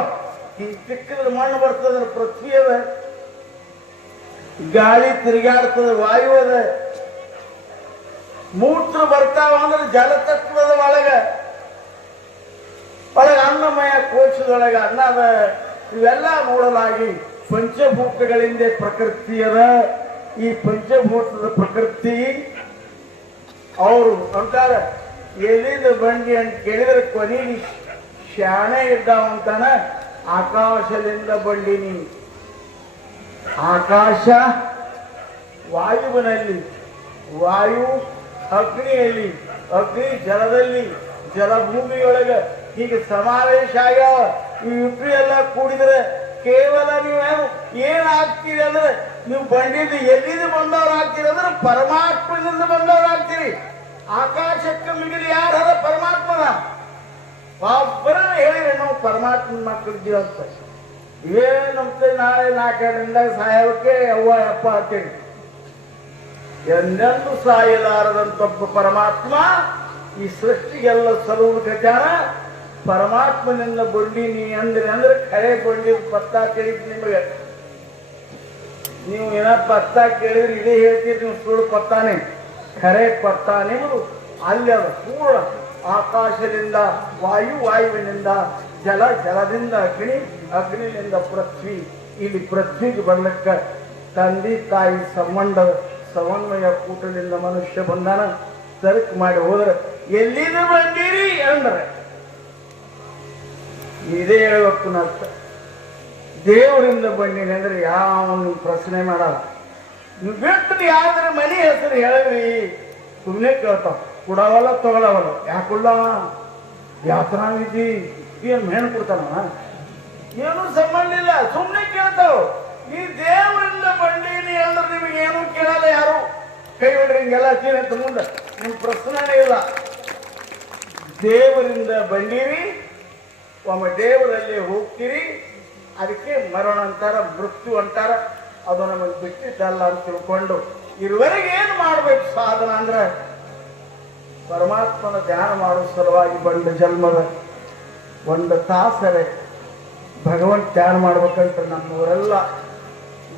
ಹಿಂಗೆ ಸಿಕ್ಕಿದ್ರೆ ಮಣ್ಣು ಬರ್ತದ, ಪೃಥ್ವಿ ಅದ. ಗಾಳಿ ತಿರುಗಾಡ್ತದೆ, ವಾಯು ಅದ. ಮೂತ್ರ ಬರ್ತಾವ ಅಂದ್ರೆ ಜಲತತ್ವದ ಒಳಗೆ ಅನ್ನಮಯ ಕೋಶದೊಳಗೆ ಅನ್ನ ಅದ. ಇವೆಲ್ಲ ನೋಡಲಾಗಿ ಪಂಚಭೂತಗಳಿಂದ ಪ್ರಕೃತಿ ಅದ. ಈ ಪಂಚಭೂತದ ಪ್ರಕೃತಿ ಅವರು ಅಂತಾರ ಎಲ್ಲಿದ ಬಂಡಿ ಅಂತ ಕೇಳಿದ್ರೆ ಕೊನೆಗೆ ಶಾಣೆ ಇದ್ದಾವಂತಾನ ಆಕಾಶದಿಂದ ಬಂಡಿನಿ. ಆಕಾಶ ವಾಯುವಿನಲ್ಲಿ, ವಾಯು ಅಗ್ನಿಯಲ್ಲಿ, ಅಗ್ನಿ ಜಲದಲ್ಲಿ, ಜಲಭೂಮಿಯೊಳಗೆ ಹೀಗೆ ಸಮಾವೇಶ ಆಗ್ಯಾವ. ಇವು ಎಲ್ಲ ಕೂಡಿದ್ರೆ ಕೇವಲ ನೀವೇನು ಏನಾಗ್ತೀರಿ ಅಂದ್ರೆ ನೀವು ಬಂದಿದ್ದು ಎಲ್ಲಿಂದ ಬಂದವ್ರು ಆಗ್ತೀರಿ ಅಂದ್ರೆ ಪರಮಾತ್ಮನಿಂದ ಬಂದವ್ರು ಆಗ್ತೀರಿ. ಆಕಾಶಕ್ಕೆ ಮಿಗಿಲಿ ಯಾರ ಪರಮಾತ್ಮನ ಒಬ್ಬರ ಹೇಳಿರಿ ನಾವು ಪರಮಾತ್ಮನ ಮಕ್ಕಳಿದ್ದೀವಿ ಅಂತ. ಇವೇ ನಮ್ಗೆ ನಾಳೆ 4 ಗಂಟೆದಾಗ ಸಾಯೋಕೆ ಅವ್ವ ಅಪ್ಪ ಅಂತೇಳಿ ಎಂದೆಂದು ಸಾಯಲಾರದಂತೊಬ್ಬ ಪರಮಾತ್ಮ ಈ ಸೃಷ್ಟಿಗೆಲ್ಲ ಸಲುವುದಕ್ಕಾನ ಪರಮಾತ್ಮನಿಂದ ಬಂಡೀನಿ ಅಂದ್ರೆ ಖರೆ ಬಂಡಿ ಪತ್ತ ಕೇಳಿದ್ ನಿಮಗೆ. ನೀವು ಏನ ಪತ್ತ ಕೇಳಿದ್ರೆ ಇದೇ ಹೇಳ್ತೀರಿ, ನೀವು ಸುಳ್ಳು ಪತ್ತಾನೆ. ಖರೆ ಪತ್ತ ನಿಮ್ಮದು ಅಲ್ಲಿ ಅದು ಪೂರ್ಣ ಆಕಾಶದಿಂದ ವಾಯು, ವಾಯುವಿನಿಂದ ಜಲ, ಜಲದಿಂದ ಅಗ್ನಿ, ಅಗ್ನಿಯಿಂದ ಪೃಥ್ವಿ. ಇಲ್ಲಿ ಪೃಥ್ವಿಗೆ ಬರ್ಲಿಕ್ಕ ತಂದೆ ತಾಯಿ ಸಮನ್ವಯ ಕೂಟದಿಂದ ಮನುಷ್ಯ ಬಂದಾನ. ತರ್ಕ್ ಮಾಡಿ ಹೋದ್ರೆ ಎಲ್ಲಿಂದ ಬಂದಿರಿ ಅಂದ್ರೆ ಇದೇ ಹೇಳ್ಬೇಕು ನರ್ಥ. ದೇವರಿಂದ ಬಂದಿನಿ ಅಂದ್ರೆ ಯಾವ ಪ್ರಶ್ನೆ ಮಾಡಲ್ಲ. ನೀವು ಬಿಟ್ಟು ಯಾವ್ದ್ರ ಮನೆ ಹೆಸರು ಹೇಳಿದ್ರಿ ಸುಮ್ಮನೆ ಕೇಳ್ತಾವ. ಕೊಡವಲ್ಲ ತಗೊಳವಲ್ಲ. ಯಾಕುಳ್ಳ ಯಾತ್ರ ವಿಧಿ ಏನ್ ಹೆಣ್ಣು ಕೊಡ್ತಾನ, ಏನೂ ಸಂಬಂಧ ಇಲ್ಲ, ಸುಮ್ಮನೆ ಕೇಳ್ತಾವ. ಈ ದೇವರಿಂದ ಬಂದೀನಿ ಅಂದ್ರೆ ನಿಮಗೆ ಏನೂ ಕೇಳಲ್ಲ. ಯಾರು ಕೈ ಹೊಡ್ರಿ ಹಿಂಗೆಲ್ಲ ಅಂತ ಮುಂದೆ ನಿಮ್ ಪ್ರಶ್ನೆನೇ ಇಲ್ಲ. ದೇವರಿಂದ ಬಂದೀರಿ, ಒಮ್ಮೆ ದೇವರಲ್ಲಿ ಹೋಗ್ತೀರಿ. ಅದಕ್ಕೆ ಮರಣ ಅಂತಾರ, ಮೃತ್ಯು ಅಂತಾರ. ಅದು ನಮಗೆ ಬಿಟ್ಟಿದ್ದಲ್ಲ ಅಂತ ತಿಳ್ಕೊಂಡು ಇರುವರೆಗೆ ಏನು ಮಾಡ್ಬೇಕು ಸಾಧನ ಅಂದ್ರೆ ಪರಮಾತ್ಮನ ಧ್ಯಾನ ಮಾಡೋ ಸಲುವಾಗಿ ಬಂದ ಜನ್ಮದ 1 ತಾಸರೆ ಭಗವಂತ ಧ್ಯಾನ ಮಾಡ್ಬೇಕಂತ ನಮ್ಮವರೆಲ್ಲ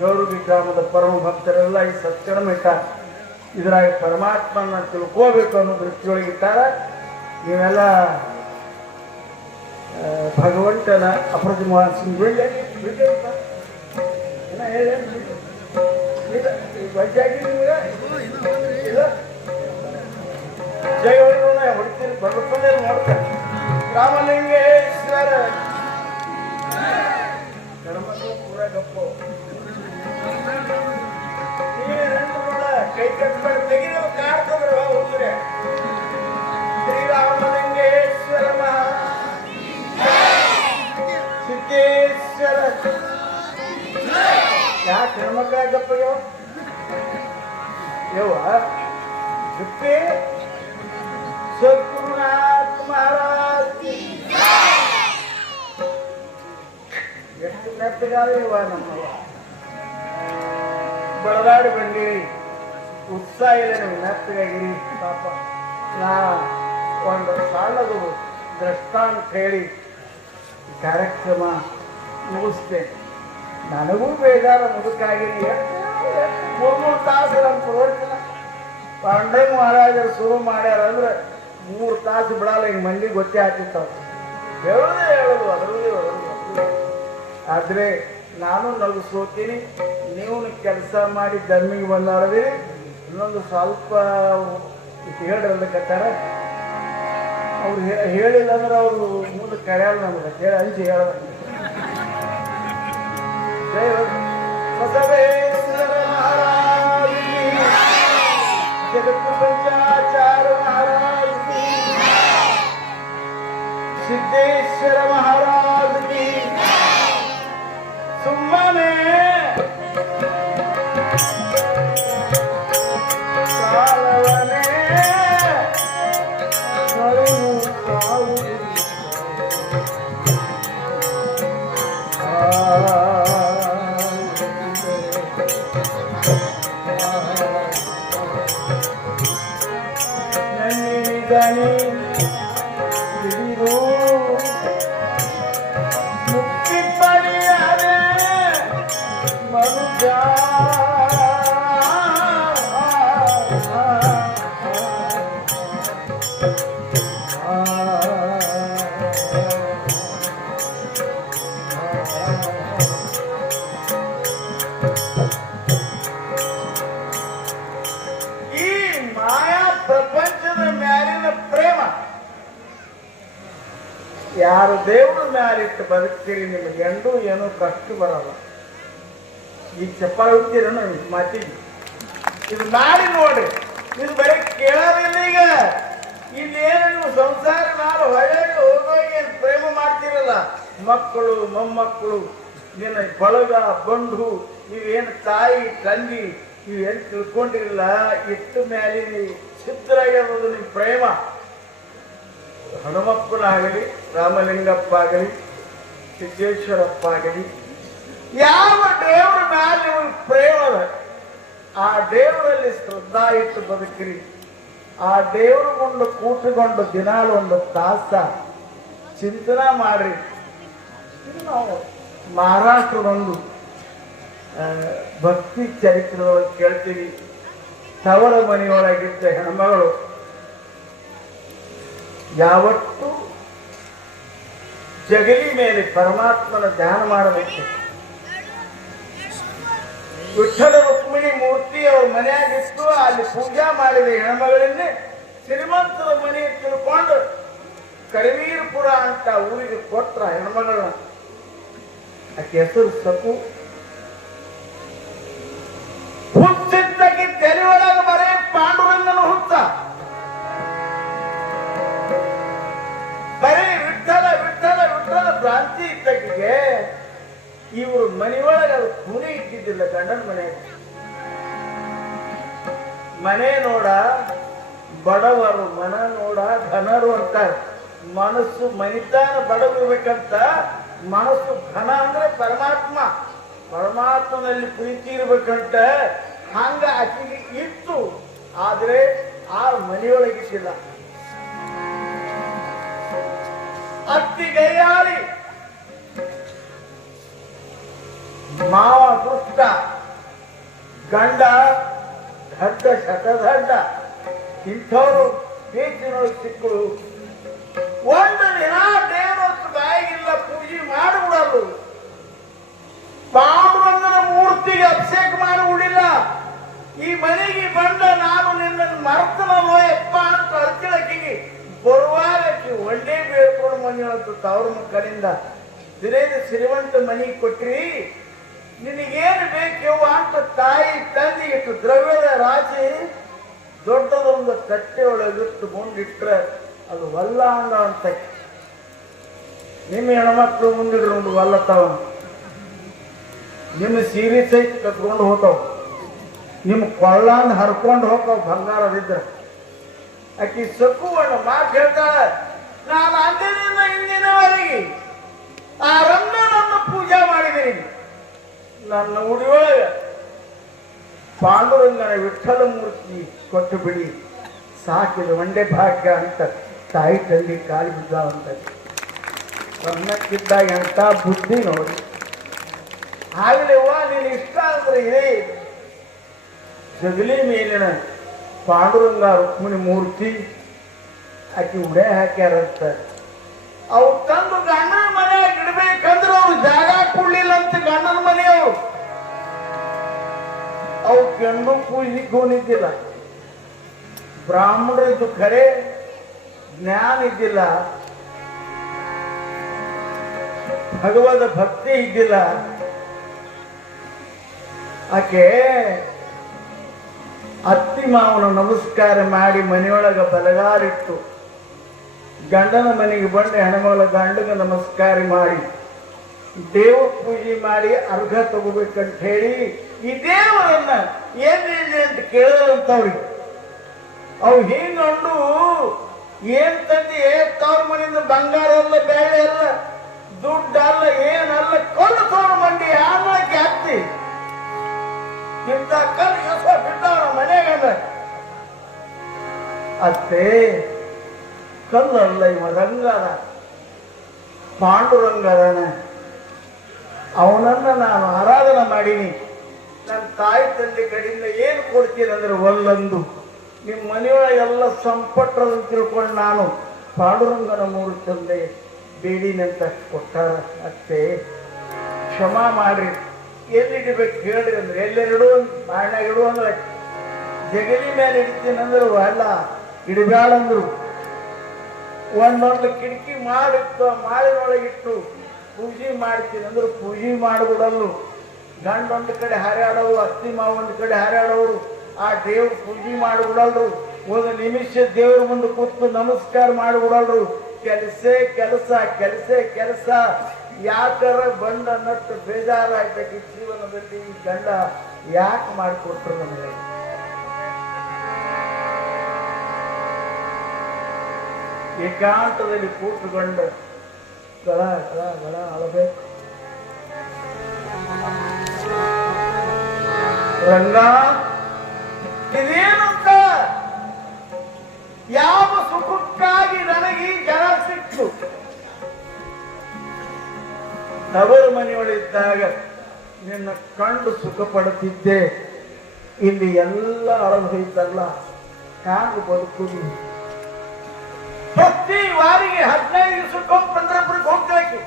ಗೌರವಿ ಗ್ರಾಮದ ಪರಮ ಭಕ್ತರೆಲ್ಲ ಈ ಸತ್ಕರ್ಮ ಇಟ್ಟಾರ. ಇದ್ರಾಗ ಪರಮಾತ್ಮನ ತಿಳ್ಕೋಬೇಕು ಅನ್ನೋ ದೃಷ್ಟಿಯೊಳಗೆ ಇಟ್ಟಾರ. ನೀವೆಲ್ಲ ಭಗವಂತನ ಅಪ್ರತಿಮ ಜೈ ಹೊಡಿತೀರಿ ಬರ್ಬೇಕಂದ್ರೆ ನೋಡ್ತಾರೆ. ರಾಮಲಿಂಗೇಶ್ವರ ಗಣಮಕ್ಕಳು ಪೂರ ಗಪ್ಪು ಕೈ ಕಟ್ಬೇಡ ತೆಗಿರೋ ಕಾಡ್ತದ್ರ ಹೋದ್ರೆ ಶ್ರೀರಾಮಲಿಂಗೇಶ್ವರ ಸಿದ್ದೇಶ್ವರ. ಯಾಕೆ ಹೆಣ್ಮಕ್ಳ ಗಪ್ಪಯ್ಯೋ ಯವ್ವ ಗಪ್ಪೆ ಸದ್ಗುರುನಾಥ ಮಹಾರಾಜ್ ಎಷ್ಟು ನೆಟ್ಟಗಾರಿವ ನಮ್ಮವ ಬಳದಾಡಿ ಬಂದಿರಿ. ಉತ್ಸಾಹ ಇಲ್ಲ ನೀವು ನೆಟ್ಟಗಾಗಿರಿ. ಪಾಪ ನಾ ಒಂದು ಸಾಲದು ದೃಷ್ಟಾಂತ ಹೇಳಿ ಕಾರ್ಯಕ್ರಮ ಮುಗಿಸ್ತೇನೆ. ನನಗೂ ಬೇಜಾರು ಮುದುಕಾಗಿರಿ. 3 ತಾಸು ನಮ್ಮ ಪ್ರವಚನ ಪಾಂಡೆ ಮಹಾರಾಜರು ಶುರು ಮಾಡ್ಯಾರ ಅಂದ್ರೆ 3 ತಾಸು ಬಿಡಲ್ಲ. ಹಿಂಗೆ ಮಂದಿ ಗೊತ್ತೇ ಆಗ್ತಿರ್ತಾವ. ಹೇಳೋದು ಅದರಲ್ಲೇ ಆದ್ರೆ ನಾನು ನಗಿಸೋತೀನಿ. ನೀವು ಕೆಲಸ ಮಾಡಿ ದಮ್ಮಿಗೆ ಬಂದವರದಿರಿ. ಇನ್ನೊಂದು ಸ್ವಲ್ಪ ಹೇಳ್ರಲ್ಲಕತ್ತಾರ. ಅವ್ರು ಹೇಳಿಲ್ಲ ಅಂದ್ರೆ ಅವರು ಮುಂದೆ ಕರೆಯಲ್ಲ ನಮ್ಗೆ. ಹೇಳಿ ಹಂಚಿ ಹೇಳ ಬಸವೇಶ್ವರ ಮಹಾರಾಜ, ಜಗತ್ತು ಪಂಚಾಚಾರ ಮಹಾರಾಜ, ಸಿದ್ದೇಶ್ವರ ಮಹಾರಾಜ ಕಿ. ಸುಮ್ಮನೆ ಕಾಲವನೇ ಮುಕ್ತಿ ಪಡೆಯದೆ ಮನುಜ ಯಾರು ದೇವ್ರ ಮ್ಯಾಲಿಟ್ಟು ಬದುಕ್ತೀರಿ ನಿಮಗೆ ಎಂದೂ ಏನೂ ಕಷ್ಟ ಬರಲ್ಲ. ಈಗ ಚಪ್ಪಾಳೆ ಹೋಗ್ತೀರ ಮಾತಿಗೆ ಇದು ಮಾಡಿ ನೋಡ್ರಿ. ಇದು ಬರೀ ಕೇಳೋದಿಲ್ಲ. ಈಗ ಇಲ್ಲೇನು ನೀವು ಸಂಸಾರ ನಾನು ಹೊರಗೆ ಹೋಗೋಗಿ ಪ್ರೇಮ ಮಾಡ್ತೀರಲ್ಲ, ಮಕ್ಕಳು ಮೊಮ್ಮಕ್ಕಳು ನಿನ್ನ ಬಳಗ ಬಂಧು ನೀವೇನು ತಾಯಿ ತಂದಿ ನೀವೇನು ತಿಳ್ಕೊಂಡಿರಲಿಲ್ಲ. ಇಟ್ಟು ಮೇಲೆ ಚಿತ್ರವಾಗಿರೋದು ನಿಮ್ಮ ಪ್ರೇಮ. ಹನುಮಪ್ಪನಾಗಲಿ, ರಾಮಲಿಂಗಪ್ಪ ಆಗಲಿ, ಸಿದ್ದೇಶ್ವರಪ್ಪ ಆಗಲಿ, ಯಾವ ದೇವರ ಮೇಲೆ ನಿಮಗೆ ಪ್ರೇಮ ಅದ ಆ ದೇವರಲ್ಲಿ ಶ್ರದ್ಧಾ ಇಟ್ಟು ಬದುಕಿರಿ. ಆ ದೇವರು ಮುಂದೆ ಕೂತುಕೊಂಡು ದಿನಾಲು ಒಂದು ತಾಸ ಚಿಂತನೆ ಮಾಡ್ರಿ. ನಾವು ಮಹಾರಾಷ್ಟ್ರದೊಂದು ಭಕ್ತಿ ಚರಿತ್ರೆದೊಳಗೆ ಕೇಳ್ತೀವಿ. ತವರ ಮನೆಯೊಳಗಿದ್ದ ಹೆಣ್ಮಗಳು ಯಾವತ್ತೂ ಜಗಲಿ ಮೇಲೆ ಪರಮಾತ್ಮನ ಧ್ಯಾನ ಮಾಡಬೇಕು. ವಿಠ್ಠಲ ರುಕ್ಮಿಣಿ ಮೂರ್ತಿ ಅವ್ರ ಮನೆಯಾಗಿತ್ತು. ಅಲ್ಲಿ ಪೂಜಾ ಮಾಡಿದ ಹೆಣ್ಮಗಳನ್ನೇ ಶ್ರೀಮಂತರ ಮನೆ ತಿಳ್ಕೊಂಡು ಕರವೀರಪುರ ಅಂತ ಊರಿಗೆ ಕೊಟ್ರ ಹೆಣ್ಮಗಳನ್ನ. ಆಕೆ ಹೆಸರು ಸಕು. ಹುಚ್ಚಿದ್ದಕ್ಕೆ ತಲೆ ಒಳಗೆ ಬರೇ ಪಾಂಡುರಂಗನ ಹುಚ್ಚ. ಬರೀ ವಿಠ್ಠಲ ವಿಠ್ಠಲ ವಿಠ್ಠಲ ಭ್ರಾಂತಿ ಇದ್ದಕ್ಕಿಗೆ ಇವರು ಮನೆಯೊಳಗೆ ಅದು ಕೂಲಿ ಇಟ್ಟಿದ್ದಿಲ್ಲ. ಗಂಡನ ಮನೆ ನೋಡ ಬಡವರು, ಮನ ನೋಡ ಘನರು ಅಂತಾರೆ. ಮನಸ್ಸು ಮನಿತಾನ ಬಡವಿರ್ಬೇಕಂತ. ಮನಸ್ಸು ಘನ ಅಂದ್ರೆ ಪರಮಾತ್ಮ, ಪರಮಾತ್ಮನಲ್ಲಿ ಪ್ರೀತಿ ಇರ್ಬೇಕಂತ. ಹಂಗ ಆಕೆಗೆ ಇತ್ತು, ಆದ್ರೆ ಆ ಮನೆಯೊಳಗಿಟ್ಟಿಲ್ಲ. ಅತ್ತಿಗೈಯಾಳಿ ಮಾವ ದುಷ್ಟ, ಗಂಡ ದಡ್ಡ ಶತದಡ್ಡ. ಇಂಥವ್ರು ಬೀಚಿನೊಳಗೆ ಸಿಕ್ಕಳು. ಒಂದು ದಿನ ದೇವರಷ್ಟು ಬಾಯಿಗಿಲ್ಲ ಪೂಜೆ ಮಾಡಿಬಿಡೋದು. ಪಾಂಡುರಂಗನ ಮೂರ್ತಿಗೆ ಅಭಿಷೇಕ ಮಾಡಿ ಉಳಿಲ್ಲ. ಈ ಮನೆಗೆ ಬಂದ ನಾನು ನಿನ್ನನ್ನು ಮರ್ತನಲ್ಲೋ ಯಪ್ಪ ಅಂತ ಅರ್ಚಿಳಕ್ಕಿಗೆ ಬರುವಾಗ ಒಳ್ಳೆ ಬೇಡ್ಕೊಂಡು ಮನೆಯೊಳಗೆ ತವ್ರ ಮಕ್ಕಳಿಂದ ದಿನೇದ ಶ್ರೀಮಂತ ಮನೆಗೆ ಕೊಟ್ರಿ, ನಿನಗೇನು ಬೇಕೆವ್ವ ಅಂತ ತಾಯಿ ತಂದೆ ಇಟ್ಟು ದ್ರವ್ಯದ ರಾಶಿ ದೊಡ್ಡದೊಂದು ಕಟ್ಟೆ ಒಳಗಿಟ್ಟು ಮುಂದಿಟ್ರೆ ಅದು ವಲ್ಲ ಅಂದ ಅಂತ. ನಿಮ್ಮ ಹೆಣ್ಮಕ್ಳು ಮುಂದಿಡ್ರು ಒಂದು ವಲ್ಲತ್ತಾವ. ನಿಮ್ಮ ಸೀರೆ ಸಹಿತ ಕತ್ಕೊಂಡು ಹೋಗ್ತಾವ. ನಿಮ್ಮ ಕೊಳ್ಳಂದು ಹರ್ಕೊಂಡು ಹೋಗ್ತಾವ ಬಂಗಾರದಿದ್ರೆ. ಆಕಿ ಸಕ್ಕುವಣ್ಣ ಮಾತು ಹೇಳ್ತಾಳೆ, ನಾನು ಅಂದಿನಿಂದ ಇಂದಿನವರೆಗೆ ಆ ರಂಗನನ್ನು ಪೂಜೆ ಮಾಡಿದ್ದೀನಿ. ನನ್ನ ಉಡಿಯೊಳಗೆ ಪಾಂಡುರಂಗನ ವಿಠ್ಠಲ ಮೂರ್ತಿ ಕೊಟ್ಟು ಬಿಡಿ, ಸಾಕಿದ ಒಂದೇ ಭಾಗ್ಯ ಅಂತ ತಾಯಿ ತಂದೆ ಕಾಲಿ ಬಿದ್ದಾವಂತ. ಸಣ್ಣಕ್ಕಿದ್ದಾಗ ಎಂತ ಬುದ್ಧಿ ನೋಡಿ. ಆಗಲಿವ್ವ ನೀನು ಇಷ್ಟ ಅಂದ್ರೆ ಇದೇ ಜಗಲಿ ಮೇಲಿನ ಪಾಂಡುರಂಗ ರುಕ್ಮಿಣಿ ಮೂರ್ತಿ ಆಕಿ ಉಡೆ ಹಾಕ್ಯಾರಂತ. ಅವು ತಂದು ಗಂಡನ ಮನೆಯಾಗ ಇಡ್ಬೇಕಂದ್ರೆ ಅವ್ರು ಜಾಗ ಕೊಡ್ಲಿಲ್ಲ ಅಂತ ಗಂಡನ ಮನೆಯವರು. ಅವು ಕೆಂಡು ಪೂಜೆಗೆ ಹೋಗಿದ್ದಿಲ್ಲ. ಬ್ರಾಹ್ಮಣರಿದ್ದು ಖರೆ ಜ್ಞಾನ ಇದ್ದಿಲ್ಲ, ಭಗವದ ಭಕ್ತಿ ಇದ್ದಿಲ್ಲ. ಆಕೆ ಅತ್ತಿ ಮಾವನ ನಮಸ್ಕಾರ ಮಾಡಿ ಮನೆಯೊಳಗೆ ಬಲಗಾರಿಟ್ಟು ಗಂಡನ ಮನೆಗೆ ಬಂದು ಹೆಣ್ಮಗಳ ಗಂಡಗೆ ನಮಸ್ಕಾರ ಮಾಡಿ ದೇವ್ರ ಪೂಜೆ ಮಾಡಿ ಅರ್ಘ ತಗೋಬೇಕಂತ ಹೇಳಿ ಈ ದೇವರನ್ನ ಏನಿದೆ ಅಂತ ಕೇಳಂತವ್ರಿಗೆ ಅವು ಹಿಂಗಂಡು ಏನ್ ತಂದಿ ತವ್ರ ಮನೆಯಿಂದ ಬಂಗಾರ ಅಲ್ಲ, ಬೇಳೆ ಅಲ್ಲ, ದುಡ್ಡಲ್ಲ, ಏನಲ್ಲ, ಕೊಂಡು ತೋರು ಮಂಡಿ ಆಮೇಲೆ ಹತ್ತಿ ಇಂಥ ಕಲ್ಲು ಎಸೋ ಬಿಟ್ಟವ್ರ ಮನೆಗಂದ ಅತ್ತೆ ಕಲ್ಲಲ್ಲ, ಇವ ರಂಗದ ಪಾಂಡುರಂಗದನ. ಅವನನ್ನ ನಾನು ಆರಾಧನೆ ಮಾಡೀನಿ. ನನ್ನ ತಾಯಿ ತಂದೆ ಕಡೆಯಿಂದ ಏನು ಕೊಡ್ತೀನಂದ್ರೆ ಒಲ್ಲಂದು ನಿಮ್ಮ ಮನೆಯೊಳಗೆಲ್ಲ ಸಂಪಟ್ಟನ್ನು ತಿಳ್ಕೊಂಡು ನಾನು ಪಾಂಡುರಂಗನ ಮೂರು ತಂದೆ ಬೇಡಿನಂತ ಕೊಟ್ಟಾರ. ಅತ್ತೆ ಕ್ಷಮಾ ಮಾಡ್ರಿ. ಎಲ್ಲಿಡ್ಬೇಕು ಹೇಳ್ರಿ ಅಂದ್ರೆ ಎಲ್ಲೆರಡು ಬಾಳ್ನಾಗ ಇಡು ಅಂದ್ರೆ ಜಗಲಿ ಮೇಲೆ ಇಡ್ತೀನಂದ್ರು ಅಲ್ಲ ಇಡಬ್ಯಾಳಂದ್ರು. ಒಂದೊಂದು ಕಿಟಕಿ ಮಾಡಿತ್ತು, ಮಾಡಿನೊಳಗಿಟ್ಟು ಪೂಜೆ ಮಾಡ್ತೀನಿ ಅಂದ್ರೆ ಪೂಜೆ ಮಾಡಿಬಿಡಲ್ಲು. ಗಂಡ ಒಂದು ಕಡೆ ಹಾರಾಡೋರು, ಅತ್ತಿ ಮಾವ ಒಂದು ಕಡೆ ಹಾರಾಡೋರು, ಆ ದೇವ್ರ ಪೂಜೆ ಮಾಡಿಬಿಡಲ್ರು. ಒಂದು ನಿಮಿಷ ದೇವ್ರ ಮುಂದೆ ಕೂತು ನಮಸ್ಕಾರ ಮಾಡಿಬಿಡಲ್ರು. ಕೆಲಸೇ ಕೆಲಸ, ಕೆಲಸೇ ಕೆಲಸ. ಯಾಕರ ಬಂದ ನಟ್ಟು ಬೇಜಾರಾಯ್ತಕ್ಕೆ ಜೀವನದಲ್ಲಿ ಈ ಗಂಡ ಯಾಕೆ ಮಾಡಿಕೊಟ್ರು ನಮಗೆ? ಏಕಾಂತದಲ್ಲಿ ಕೂತ್ಕೊಂಡು ಗಳ ಗಳ ಗಳ ಅಳಬೇಕು. ರಂಗ ಇದೇನಂತ ಯಾವ ಸುಖಕ್ಕಾಗಿ ನನಗೆ ಈ ಜನ ಸಿಕ್ತು? ತವರು ಮನೆಯೊಳಿದ್ದಾಗ ನಿನ್ನ ಕಂಡು ಸುಖ ಪಡುತ್ತಿದ್ದೆ. ಇಲ್ಲಿ ಎಲ್ಲ ಅಳದು ಹೋಯ್ತಲ್ಲ, ಹ್ಯಾಂಗ ಬದುಕುದು? ಪ್ರತಿ ವಾರಿಗೆ 15 ದಿವಸಕ್ಕೊಮ್ಮೆ ಪಂದ್ರಪುರಕ್ಕೆ ಹೋಗ್ತಾಕಿ.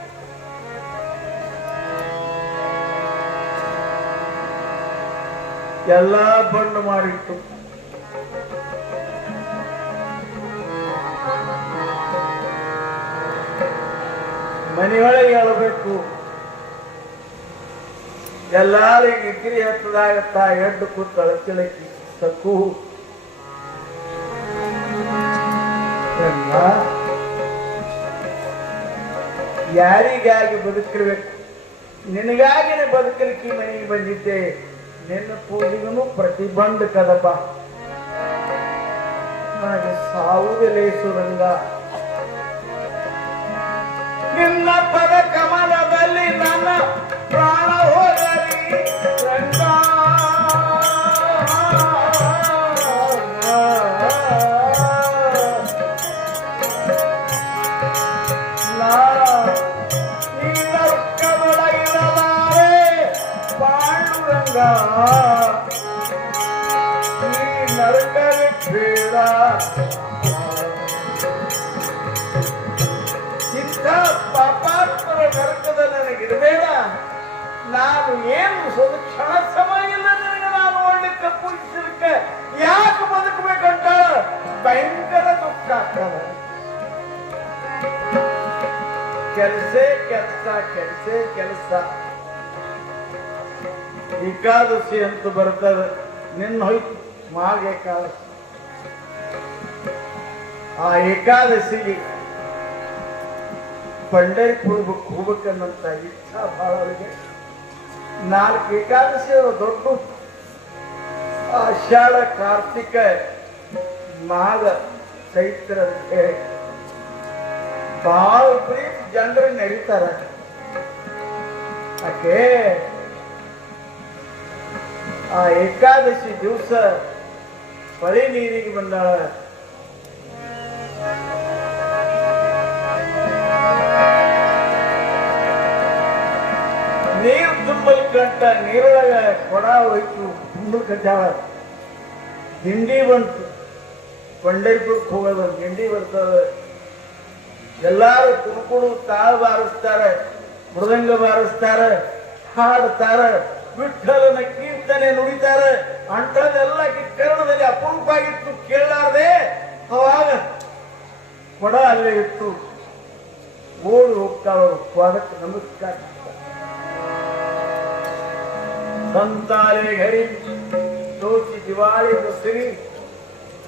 ಎಲ್ಲ ಬಣ್ಣ ಮಾಡಿಟ್ಟು ಮನೆಯೊಳಗೆ ಹೇಳಬೇಕು. ಎಲ್ಲಾರಿಗೆ ಇದ್ರಿ ಹತ್ತದಾಗತ್ತ ಎಡ್ಡು ಕೂತು ಅಳಚಳಕಿ ಸಕ್ಕು ಯಾರಿಗಾಗಿ ಬದುಕಿರ್ಬೇಕು? ನಿನಗಾಗಿನೇ ಬದುಕಲಿಕ್ಕೆ ಮನೆಗೆ ಬಂದಿದ್ದೆ. ನಿನ್ನ ಪೂಜೆಗೂ ಪ್ರತಿಬಂಧ ಕದಪ. ನನಗೆ ಸಾವುದೇ ಲೇಸು ರಂಗ. ನಿನ್ನ ಪದ ಕಮಲದಲ್ಲಿ ನನ್ನ ಪ್ರಾಣ ಹೋಗಲಿ ರಂಗ. ಪಾಂಡುರಂಗ ಈ ನರಕವೇ ಬೇಡ. ಇಂಥ ಪಾಪಾತ್ಮರ ನರಕದ ನನಗಿಡಬೇಡ. ನಾನು ಏನು ಕ್ಷಣ ಸಮಯ ಇಲ್ಲ ನನಗೆ. ನಾನು ಒಳ್ಳಿಕ್ಕೆ ಪೂಜಿಸಲಿಕ್ಕೆ ಯಾಕೆ ಬದುಕಬೇಕಂತ ಭಯಂಕರ ದುಃಖ ಆಗ್ತದೆ. ಕೆಲಸೇ ಕೆಲಸ, ಕೆಲಸೇ ಕೆಲಸ. ಏಕಾದಶಿ ಅಂತ ಬರ್ತದೆ. ನಿನ್ನ ಹೋಯ್ತು ಮಾಘ ಏಕಾದಶಿ. ಆ ಏಕಾದಶಿಗೆ ಪಂಡರಿಪುರ ಹೋಗ್ಬೇಕನ್ನಂತ ಇಚ್ಛಾ ಬಹಳ ಅವಳಿಗೆ. 4 ಏಕಾದಶಿ ದೊಡ್ಡ ಆಷಾಢ, ಕಾರ್ತಿಕ, ಮಾಘ, ಚೈತ್ರ ಅಂತ ಹೇಳಿ ಬಹಳ ಪ್ರೀತಿ ಜನರು ನಡೀತಾರ. ಆಕೆ ಆ ಏಕಾದಶಿ ದಿವಸ ಹೊಳೆ ನೀರಿಗೆ ಬಂದಾಳ. ನೀರು ತುಂಬಲ್ಕಂಟ ನೀರೊಳಗ ಕೊಡ ಹೋಯ್ತು, ತುಂಬಲ್ಕಂಟಾಳ. ದಿಂಡಿ ಬಂತು. ಪಂಡರಿಪುರಕ್ಕೆ ಹೋಗೋದು ದಿಂಡಿ ಬರ್ತದ. ಎಲ್ಲಾರು ತುಮಕೂಡು ತಾಳ ಬಾರಿಸ್ತಾರೆ, ಮೃದಂಗ ಬಾರಿಸ್ತಾರೆ, ಹಾಡ್ತಾರೆ, ವಿಠಲನ ಕೀರ್ತನೆ ನುಡಿತಾರೆ. ಅಂಟದೆಲ್ಲ ಕನ್ನಡದಲ್ಲಿ ಅಪರೂಪ ಆಗಿತ್ತು, ಕೇಳಲಾರದೆ. ಅವಾಗ ಕೊಡ ಅಲ್ಲೇ ಇತ್ತು. ಓಡಿ ಹೋಗ್ತಾವರು ಕೊಡಕ್ಕೆ ನಮಸ್ಕಾರ. ಸಂತಾಲೆ ಹರಿ ತೋಚಿ ದಿವಾಳಿ ದಸರಿ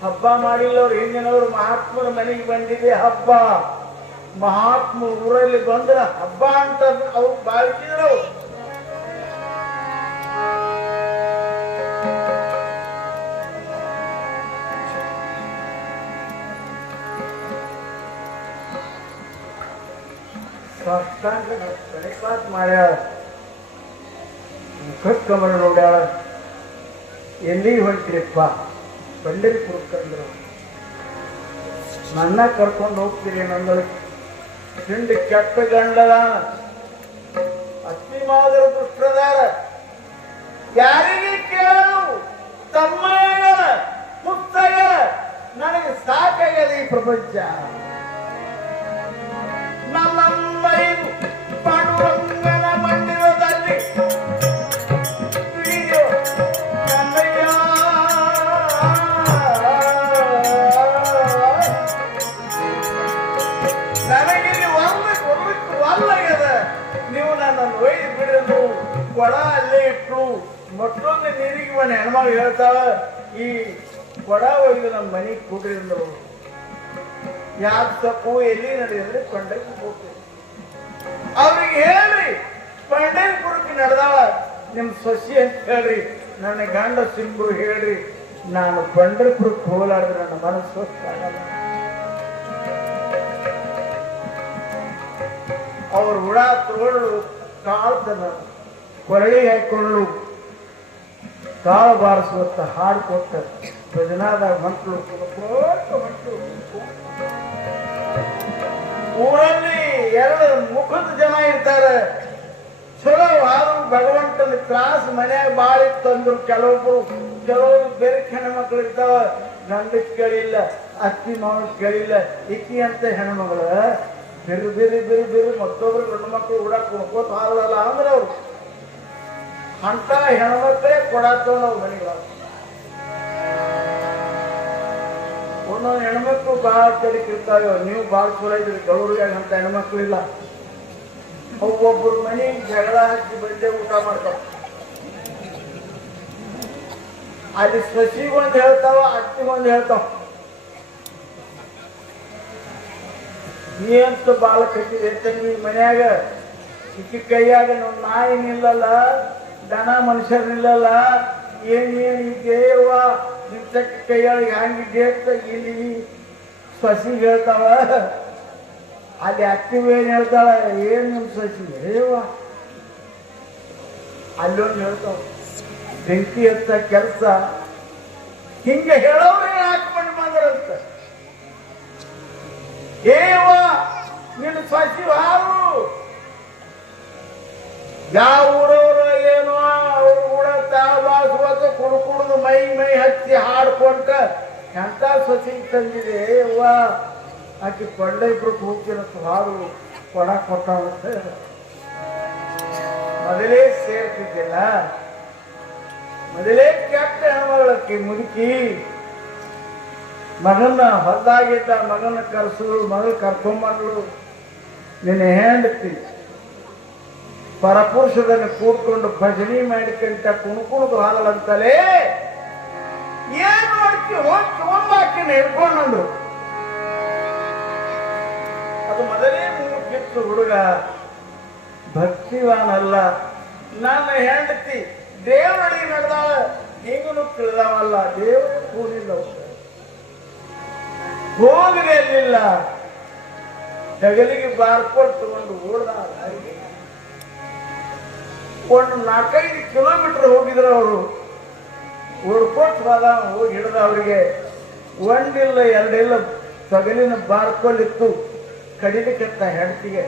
ಹಬ್ಬ ಮಾಡಿಲ್ಲವ್ರು. ಹಿಂದಿನವರು ಮಹಾತ್ಮರ ಮನೆಗೆ ಬಂದಿದೆ ಹಬ್ಬ. ಮಹಾತ್ಮ ಊರಲ್ಲಿ ಬಂದ್ರೆ ಹಬ್ಬ ಅಂತ ಅವ್ರು ಭಾವಿಸಿದ್ರು. ಕಣಿಪಾತ್ ಮಾಡ್ಯಾಳ, ಮುಖಕ್ಕೆ ಕಮಲ ನೋಡ್ಯಾಳ. ಎಲ್ಲಿಗೆ ಹೊಂಟಿರಿಪ್ಪ? ಪಂಡರಿಪುರಕ್ಕಂದ್ರು. ನನ್ನ ಕರ್ಕೊಂಡು ಹೋಗ್ತೀರಿ ನಂದಳು. ಹಿಂಡಿ ಕೆಟ್ಟ ಗಂಡದ ಅತ್ತಿ ಮಾದರ ದುಷ್ಟದಾರ. ಯಾರಿಗೆ ಕೇಳಲು ತಮ್ಮಯ್ಯಗಳ ಮುತ್ತಯ್ಯರ. ನನಗೆ ಸಾಕಾಗ್ಯದ ಈ ಪ್ರಪಂಚ. ನಮ್ಮಮ್ಮೈದು ಪಾಂಡುರಂಗನ ಮಂದಿರದಲ್ಲಿ ಮತ್ತೊಂದು ನೀರಿಗೆ ಮನೆ ಹೆಣ್ಮಗಳು ಹೇಳ್ತಾಳ, ಈ ಕೊಡ ಒಯ್ದು ನಮ್ಮ ಮನೆಗೆ ಕೂಡ್ರಿ ಅಂದ್ರು. ಯಾಕೆ ತಪ್ಪು ಎಲ್ಲಿ ನಡೆದ್ರೆ ಪಂಡಕ್ಕೆ ಹೋಗ್ತೀವಿ ಅವ್ರಿಗೆ ಹೇಳ್ರಿ, ಪಂಡರಪುರಕ್ಕೆ ನಡೆದಾಳ ನಿಮ್ ಸೊಸಿ ಅಂತ ಹೇಳ್ರಿ, ನನ್ನ ಗಂಡ ಸಿಂಬರು ಹೇಳ್ರಿ, ನಾನು ಪಂಡರಪುರಕ್ಕೆ ಹೋಲಾಡಿದ್ರೆ ನನ್ನ ಮನಸ್ಸು ಆಗಲ್ಲ. ಅವ್ರ ಹುಡ ತೋಳು ಕಾಳ್ತನ ಕೊರಳಿ ಹಾಕೊಂಡು ಕಾಳು ಬಾರಿಸುವಂತ ಹಾಡು ಕೊಟ್ಟ ಭಜನಾದಾಗ ಮಂಟ್ಲು ಊರಲ್ಲಿ ಎರಡು ಮುಖದ ಜನ ಇರ್ತಾರೆ. ಚಲೋ ಆದ್ರೂ ಭಗವಂತನ ತ್ರಾಸ ಮನ್ಯಾಗ ಬಾಳ ಇತ್ತು ಅಂದ್ರು. ಕೆಲವರು ಬೇರೆ ಹೆಣ್ಮಕ್ಳು ಇರ್ತಾವ, ಗಂಡಕ್ ಕೇಳಿಲ್ಲ, ಅತ್ತಿ ಮಾವಕ್ ಕೇಳಿಲ್ಲ. ಇಕ್ಕಿ ಅಂತ ಹೆಣ್ಮಗಳು ಬೇರೆ ಬೇರೆ ಬೇರೆ ಬೇರೆ ಮತ್ತೊಬ್ರು ಗಂಡು ಮಕ್ಕಳು ಹುಡಕ್ ಕುಣ್ಕೋತ ಹಾರಲ್ಲ ಅಂದ್ರೆ ಅವ್ರು ಅಂತ ಹೆಣ್ಮಕ್ಳೇ ಕೊಡಾತವ ನಾವು ಮನೆಗಳ. ಒಂದೊಂದು ಹೆಣ್ಮಕ್ಳು ಬಾಳ ತಡಿಕಿರ್ತಾವ. ನೀವು ಬಾಳ ಚಲೋ ಇದ್ರಿ, ಗೌರಿಗೆ ಅಂತ ಹೆಣ್ಮಕ್ಳು ಇಲ್ಲ. ಒಬ್ಬೊಬ್ರು ಮನೆಗೆ ಜಗಳ ಹಚ್ಚಿ ಬಂದೆ ಊಟ ಮಾಡ್ತಾವ. ಅಲ್ಲಿ ಸಸಿಗೊಂದು ಹೇಳ್ತಾವ, ಅತ್ತಿಗೊಂದು ಹೇಳ್ತಾವ. ನೀ ಅಂತ ಬಾಳ ಕಟ್ಟಿದೆ ತಂಗಿ ಮನ್ಯಾಗ, ಇಕ್ಕಿ ಕೈಯಾಗ ನಾವು ನಾಯಿ ನಿಲ್ಲಲ್ಲ, ದನ ಮನುಷ್ಯರು ನಿಲ್ಲಲ್ಲ, ಏನೇನು ದೇವ ನಿಂತಕ್ಕೆ ಕೈಯಾಗ ಹ್ಯಾಂಗಿದ್ದೆ ಅಂತ ಇಲ್ಲಿ ಸಸಿ ಹೇಳ್ತಾವ. ಅಲ್ಲಿ ಅತ್ತಿವೇನು ಹೇಳ್ತಾಳ, ಏನ್ ನಿಮ್ ಸಸಿ ಹೇವ ಅಲ್ಲೊಂದು ಹೇಳ್ತಾವ, ಬೆಂಕಿ ಹತ್ತ ಕೆಲಸ ಹಿಂಗೆ ಹೇಳೋರು ಹಾಕೊಂಡು ಬಂದರಂತ. ಏವ ನಿನ್ನ ಸಸಿ ಹಾರು ಯಾವ ಊರವ್ರ ಏನೋ ಅವ್ರು ಕೂಡ ತಾವಾಸುವತ್ತ ಕುಡ್ದು ಮೈ ಹಚ್ಚಿ ಹಾಡ್ಕೊಂಡ ಎಂತ ಸಸಿ ತಂದಿದೆ ಅವ್ವ. ಆಕೆ ಕೊಂಡೈಬ್ರಕ್ಕೆ ಹೋಗ್ತಿರತ್ತ ಹಾಡು ಕೊಡ ಕೊಟ್ಟಾವಂತ. ಮೊದಲೇ ಸೇರ್ತಿದ್ದಿಲ್ಲ, ಮೊದಲೇ ಕೆಟ್ಟ ಹೆಣ್ಮಗಳಕ್ಕೆ ಮುದುಕಿ ಮಗನ ಹೊರದಾಗಿದ್ದ ಮಗನ ಕರ್ಸು, ಮಗ ಕರ್ಕೊಂಬಂದ್ರು. ನಿನ್ನ ಹೆಂಡತಿ ಪರಪುರುಷದನ್ನು ಕೂಡ್ಕೊಂಡು ಭಜನಿ ಮಾಡಿಕೊಂಡ ಕುಣ್ಕುಣದು ಹಾಲಂತಲೇ ಏನ್ ಮಾಡ್ತಿ ಹೋಗಿ ತಗೊಂಬಾಕಿನ ಹಿಡ್ಕೊಂಡ್ರು. ಅದು ಮೊದಲೇ ಮೂಗಿತ್ತು ಹುಡುಗ, ಭಕ್ತಿವಾನಲ್ಲ. ನನ್ನ ಹೆಂಡತಿ ದೇವರಡಿ ನಡೆದಾಳ, ಈಗಲೂ ತಿಳಿದಾವಲ್ಲ, ದೇವರ ಕೂಡಿಲ್ಲ, ಹೋಗಲಿಲ್ಲ. ಜಗಲಿಗೆ ಬಾರ್ಕೊಂಡು ತಗೊಂಡು ಓಡ್ದ. ಒಂದು 4-5 ಕಿಲೋಮೀಟರ್ ಹೋಗಿದ್ರು ಅವರು. ಓಡ್ಕೊಟ್ಟು ಹೋದ, ಹೋಗಿ ಹಿಡ್ದ. ಅವ್ರಿಗೆ ಒಂದಿಲ್ಲ ಎರಡಿಲ್ಲ ತಗಲಿನ ಬಾರ್ಕೊಲ್ಲಿತ್ತು. ಕಡಿಲಿಕ್ಕಂತ ಹೆಂಡತಿಗೆ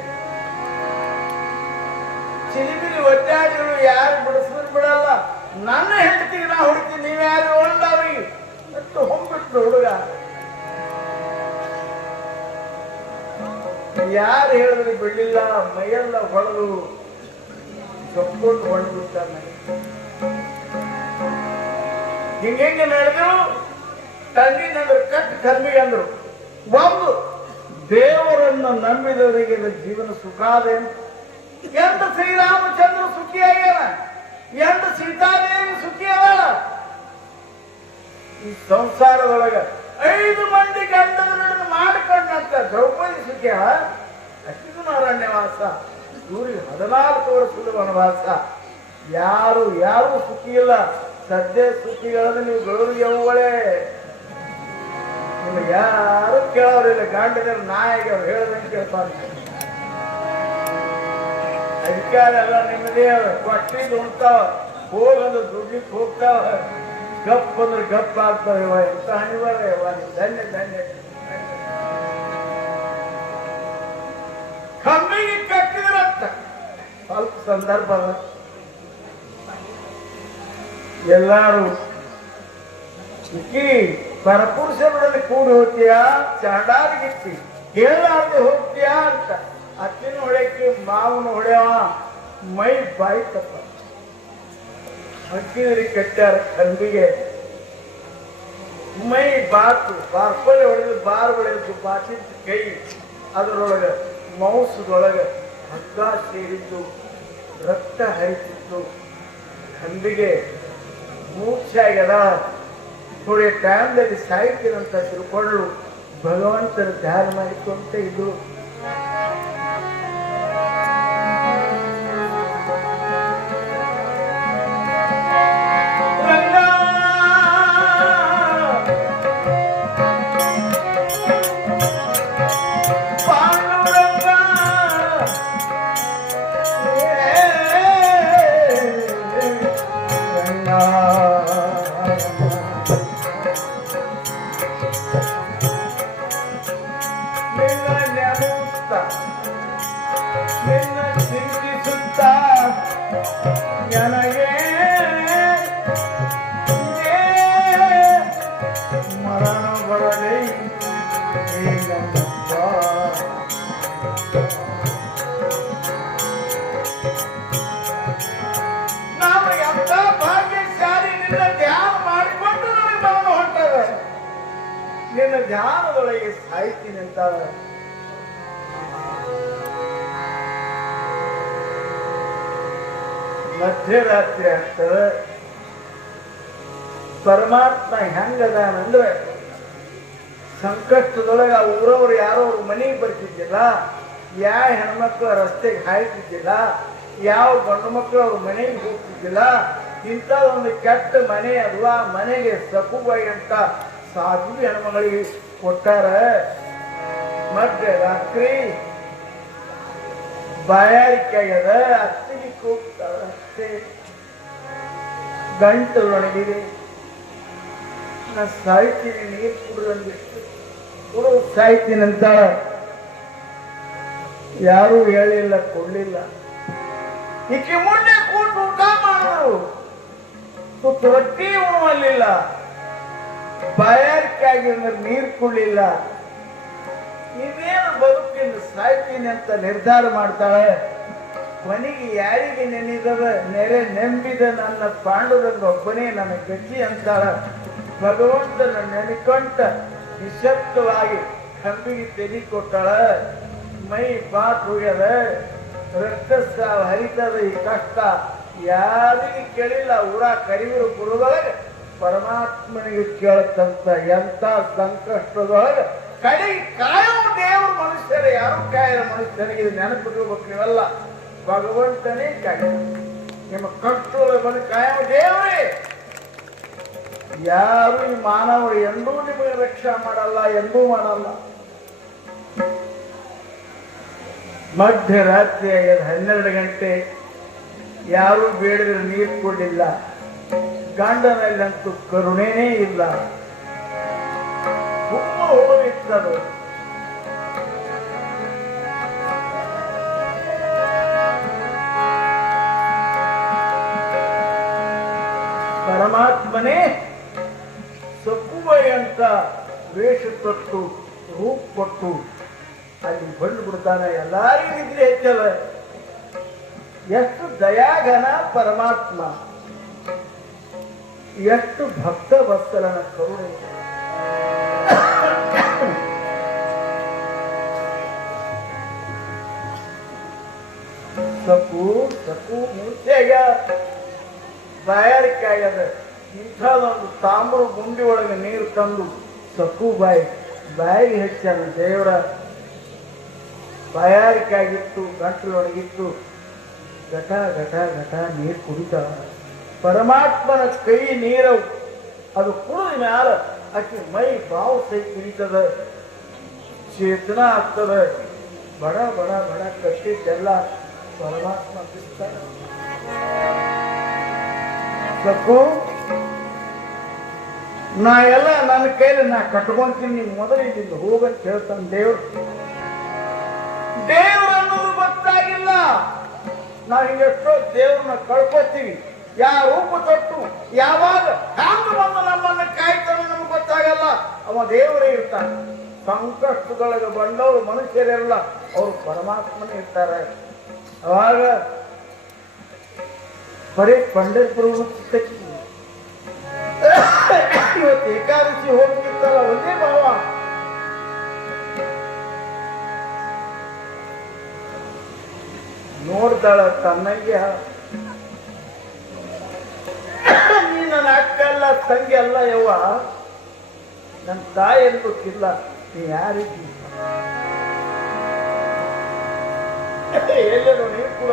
ಚಿಲಿಬಿಲಿ ಒದ್ದಾಡಿಗಳು ಯಾರು ಬಿಡಿಸಿದ್ರು ಬಿಡಲ್ಲ. ನನ್ನ ಹೆಂಡತಿಗೆ ನಾ ಹುಡುಕ್ತೀನಿ, ನೀವ್ಯಾರು ಹೊಂದ ಅವ್ರಿಗೆ ಅಂತ ಹೊಂಬಿಟ್ರು ಹುಡುಗ. ಯಾರು ಹೇಳಿದ್ರು ಬಿಡ್ಲಿಲ್ಲ, ಮೈಯೆಲ್ಲ ಹೊಡೆದು ಕಪ್ಕೊಂಡು ಹೊಡೆದ್ಬಿಡ್ತಾನೆ. ಹಿಂಗೆ ನಡೆದ್ರು. ತಂಗಿನಂದ್ರು ಕಟ್ ಕರ್ಮಿಗೆ ಅಂದ್ರು. ಒಂದು ದೇವರನ್ನು ನಂಬಿದವರಿಗೆ ಜೀವನ ಸುಖಾದೆ. ಎಂತ ಶ್ರೀರಾಮಚಂದ್ರ ಸುಖಿಯಾಗ್ಯಾರ, ಎಂತ ಸೀತಾದೇವಿ ಸುಖಿಯಾದ. ಈ ಸಂಸಾರದೊಳಗ 5 ಮಂದಿ ಗಂಡನ ನಡುವೆ ಮಾಡಿಕೊಂಡಂತ ದ್ರೌಪದಿ ಸುಖಿಯ, ಅಷ್ಟಿಗೂ ಅರಣ್ಯವಾಸ, ಇವ್ರಿಗೆ 14 ವರ್ಷದ ವನವಾಸ. ಯಾರು ಸುಖಿ ಇಲ್ಲ. ಸದ್ಯ ಸುಖಿಗಳನ್ನ ನೀವು ಗೌರಿಗೆ ಅವುಗಳೇ, ನಿಮ್ಗೆ ಯಾರು ಕೇಳೋರಿಲ್ಲ. ಗಂಡನ ನಾಯಿಗೆ ಅವ್ರು ಹೇಳ್ದಂಗೆ ಕೇಳ್ತಾರೆ. ಅಧಿಕಾರೆಲ್ಲ ನಿಮ್ಮದೇ, ಕೊಟ್ಟಿದ್ದು ಉಣ್ತಾವ, ಹೋಗಂದ್ರೆ ದುಡ್ಲಿಕ್ಕೆ ಹೋಗ್ತಾವ, ಗಪ್ ಅಂದ್ರೆ ಗಪ್ ಆಗ್ತಾವ. ಎಂತ ಅನಿವಾರ್ಯ ಧನ್ಯ ಧನ್ಯ. ಕಮ್ಮಿಗೆ ಕಟ್ಟಿದ್ರಂತ ಸ್ವಲ್ಪ ಸಂದರ್ಭ ಎಲ್ಲಾರು ಪರಪುರುಷರಲ್ಲಿ ಕೂಡಿ ಹೋಗ್ತೀಯಾ, ಚಾಂಡಾರಿಗಿತ್ತಿ ಹೇಳಾರ್ದೆ ಹೋಗ್ತೀಯಾ ಅಂತ ಅತ್ತಿನ ಹೊಳೆಕಿ ಮಾವನ ಹೊಳೆವ ಮೈ ಬಾಯಿ ತಪ್ಪ. ಅಕ್ಕಿನರಿಗೆ ಕಟ್ಟಾರ ಕಂಬಿಗೆ ಮೈ ಬಾತು ಬಾರ್ಪಲ್ಲಿ ಹೊಡೆದು ಬಾರ್ ಹೊಡೆದು ಬಾಚಿದ ಕೈ ಅದರೊಳಗ ಮಾಂಸದೊಳಗೆ ಹಗ್ಗ ಸೇರಿದ್ದು, ರಕ್ತ ಹರಿತಿತ್ತು. ಕಂಬಿಗೆ ಮೂರ್ಛೆ ಆಗ್ಯದ, ಥೋಡೆ ಟೈಮ್ದಲ್ಲಿ ಸಾಯ್ತೀರಂತ ತಿಳ್ಕೊಂಡು ಭಗವಂತನ ಧ್ಯಾನ ಮಾಡಿಕೊಂತ ಇದ್ರು. ನನಗೆ ಮರಣ ಬರಲಿ ನಾವು ಎಂತ ಭಾಗ್ಯಶಾಲಿ, ನಿನ್ನ ಧ್ಯಾನ ಮಾಡಿಕೊಂಡು ನನಗೆ ಮರಣ ಹೊಂಟದ, ನಿನ್ನ ಧ್ಯಾನದೊಳಗೆ ಸಾಯ್ತೀನಿ ಅಂತಾಳ. ಮಧ್ಯರಾತ್ರಿ ಆಗ್ತದೆ. ಪರಮಾತ್ಮ ಹೆಂಗದಾನಂದ್ರೆ ಸಂಕಷ್ಟದೊಳಗೆ ಆ ಊರವ್ರು ಯಾರೋ ಅವ್ರ ಮನೆಗೆ ಬರ್ತಿದ್ದಿಲ್ಲ, ಯಾವ ಹೆಣ್ಮಕ್ಳು ರಸ್ತೆಗೆ ಹಾಯ್ತಿದ್ದಿಲ್ಲ, ಯಾವ ಗಂಡು ಮಕ್ಕಳು ಅವ್ರ ಮನೆಗೆ ಹೋಗ್ತಿದ್ದಿಲ್ಲ. ಇಂಥ ಒಂದು ಕೆಟ್ಟ ಮನೆ ಅಲ್ವಾ, ಮನೆಗೆ ಸಕುಬಾಯಿ ಅಂತ ಸಾಧು ಹೆಣ್ಮಗಳಿಗೆ ಕೊಟ್ಟಾರ. ಮಧ್ಯರಾತ್ರಿ ಬಾಯಾರಿಕೆ ಆಗ್ಯದ, ಅತ್ತಿಗೆ ಕೂಗ್ತಾಳ, ಅಷ್ಟೇ ಗಂಟಲು ಒಣಗಿದೆ, ನಾ ಸಾಯ್ತೀನಿ, ನೀರು ಕುಡಿದಂದಿಷ್ಟು ಕುಡಿದು ಸಾಯ್ತೀನಿ ಅಂತಾಳ. ಯಾರೂ ಹೇಳಿಲ್ಲ, ಕೊಡ್ಲಿಲ್ಲ. ಈಕೆ ಮುಂದೆ ಕೂತು ಊಟ ಮಾಡಿದ್ರು, ತುತ್ತು ರೊಟ್ಟಿ ಉಣುವಲ್ಲಿಲ್ಲ, ಬಾಯಾರಿಕೆ ಆಗಿದ್ರೆ ನೀರು ಕುಡ್ಲಿಲ್ಲ. ಇದೇನು ಬದುಕಿಂದ ಸಾಯ್ತೀನಿ ಅಂತ ನಿರ್ಧಾರ ಮಾಡ್ತಾಳೆ. ಕೊನೆಗೆ ಯಾರಿಗೆ ನೆನೆದವ, ನೆರೆ ನೆಂಬಿದ ನನ್ನ ಪಾಂಡುರಂಗ ಒಬ್ಬನೇ ನನ್ನ ಗತಿ ಅಂತಾಳ. ಭಗವಂತನ ನೆನೆಕೊಂಡ ನಿಶಬ್ದವಾಗಿ ಕಂಬಿಗೆ ತೆಗಿ ಕೊಟ್ಟಾಳ. ಮೈ ಬಾತ್ ಹೋಗ್ಯದ, ರಕ್ತಸ್ರಾವ ಹರಿತದ. ಈ ಕಷ್ಟ ಯಾರಿಗೆ ಕೇಳಿಲ್ಲ. ಊರ ಕರಿವಿರು ಗುರುದೊಳಗೆ ಪರಮಾತ್ಮನಿಗೆ ಕೇಳತ್ತಂತ. ಎಂತ ಸಂಕಷ್ಟದೊಳಗೆ ಕಡೆಗೆ ಕಾಯೋ ದೇವರು ಮನುಷ್ಯರೇ, ಯಾರು ಕಾಯೋ ಮನುಷ್ಯರಿಗೆ ಇದು ನೆನಪಿಟ್ಕೋಬೇಕು. ನೀವೆಲ್ಲ ಭಗವಂತನೇ ಕಾಯ, ನಿಮ್ಮ ಕಷ್ಟದ ಬಂದು ಕಾಯೋ ದೇವರೇ. ಯಾರು ಈ ಮಾನವರು ಎಂದೂ ನಿಮಗೆ ರಕ್ಷಾ ಮಾಡಲ್ಲ, ಎಂದೂ ಮಾಡಲ್ಲ. ಮಧ್ಯರಾತ್ರಿ 12 ಗಂಟೆ, ಯಾರು ಬೇಡಿದ್ರೆ ನೀರು ಕೊಡಲಿಲ್ಲ. ಗಂಡನಲ್ಲಂತೂ ಕರುಣೆನೇ ಇಲ್ಲ. ಹೋಗಿತ್ತದು. ಪರಮಾತ್ಮನೇ ಸಕುಬೈ ಅಂತ ವೇಷ ತೊಟ್ಟು ರೂಪ ಕೊಟ್ಟು ಅಲ್ಲಿ ಬಂದು ಬಿಡ್ತಾನೆ. ಎಲ್ಲಾರಿಗೂ ಇದ್ರೆ ಹೆಚ್ಚವ. ಎಷ್ಟು ದಯಾಘನ ಪರಮಾತ್ಮ, ಎಷ್ಟು ಭಕ್ತ ವತ್ಸಲನ ಕರುಣೆ. ಸಕು ಸಕು ಮೂರ್ತಿಯಾಗ ಬಾಯಾರಿಕೆ ಆಗ್ಯದ. ಇಂಥದೊಂದು ತಾಮ್ರ ಗುಂಡಿ ಒಳಗೆ ನೀರು ತಂದು ಸಕು ಬಾಯಿಗೆ ಹೆಚ್ಚಾನ. ದೇವರ ಬಾಯಾರಿಕೆ ಆಗಿತ್ತು, ಗಂಟಲೊಳಗಿತ್ತು. ಘಟ ಘಟ ಘಟ ನೀರು ಕುಡಿತಾಳ. ಪರಮಾತ್ಮನ ಕೈ ನೀರು ಅದು ಕುಡಿದ ಮ್ಯಾಲ ಆಕೆ ಮೈ ಬಾವು ಸೈ ಕುಡಿತದ, ಚೇತನ ಆಗ್ತದ. ಬಡ ಬಡ ಬಡ ಕಟ್ಟಿದ್ದೆಲ್ಲ ಪರಮಾತ್ಮ ಬಿಸ್ತಾನ. ಸಕು ನಾ ಎಲ್ಲ ನನ್ನ ಕೈಲಿ ನಾ ಕಟ್ಕೊಂತೀನಿ, ನೀನು ಮೊದಲಿಂದ ಹೋಗಂತ ಹೇಳ್ತಾನೆ ದೇವ್ರು. ದೇವ್ರನ್ನೋದು ಗೊತ್ತಾಗಿಲ್ಲ. ನಾವು ಹಿಂಗೆಷ್ಟೋ ದೇವ್ರನ್ನ ಕಳ್ಕೊತೀವಿ. ಯಾವ ರೂಪ ತೊಟ್ಟು ಯಾವಾಗ ಹ್ಯಾಂಗ ಬಂದು ನಮ್ಮನ್ನ ಕಾಯ್ತಾನೆ ನಮ್ಗೆ ಗೊತ್ತಾಗಲ್ಲ. ಅವ ದೇವರೇ ಇರ್ತಾನೆ. ಸಂಕಷ್ಟದೊಳಗೆ ಬಂದವರು ಮನುಷ್ಯರೆಲ್ಲ ಅವರು ಪರಮಾತ್ಮನೇ ಇರ್ತಾರೆ. ಅವಾಗ ಬರೀ ಪಂಡರಪುರ ಇವತ್ತು ಏಕಾದಶಿ ಹೋಗ್ತಿತ್ತಲ್ಲ, ಒಂದೇ ಭಾವ. ನೋಡ್ತಾಳ ತನ್ನಂಗೆ, ನೀ ನನ್ನ ತಂಗಿ ಅಲ್ಲ ಯವ್ವ, ನನ್ನ ತಾಯಿ ಅನ್ಬೇಕಿಲ್ಲ. ನೀ ಯಾರಿದ್ದೀ? ಎಲ್ಲರೂ ನೀರು ಕೂಡ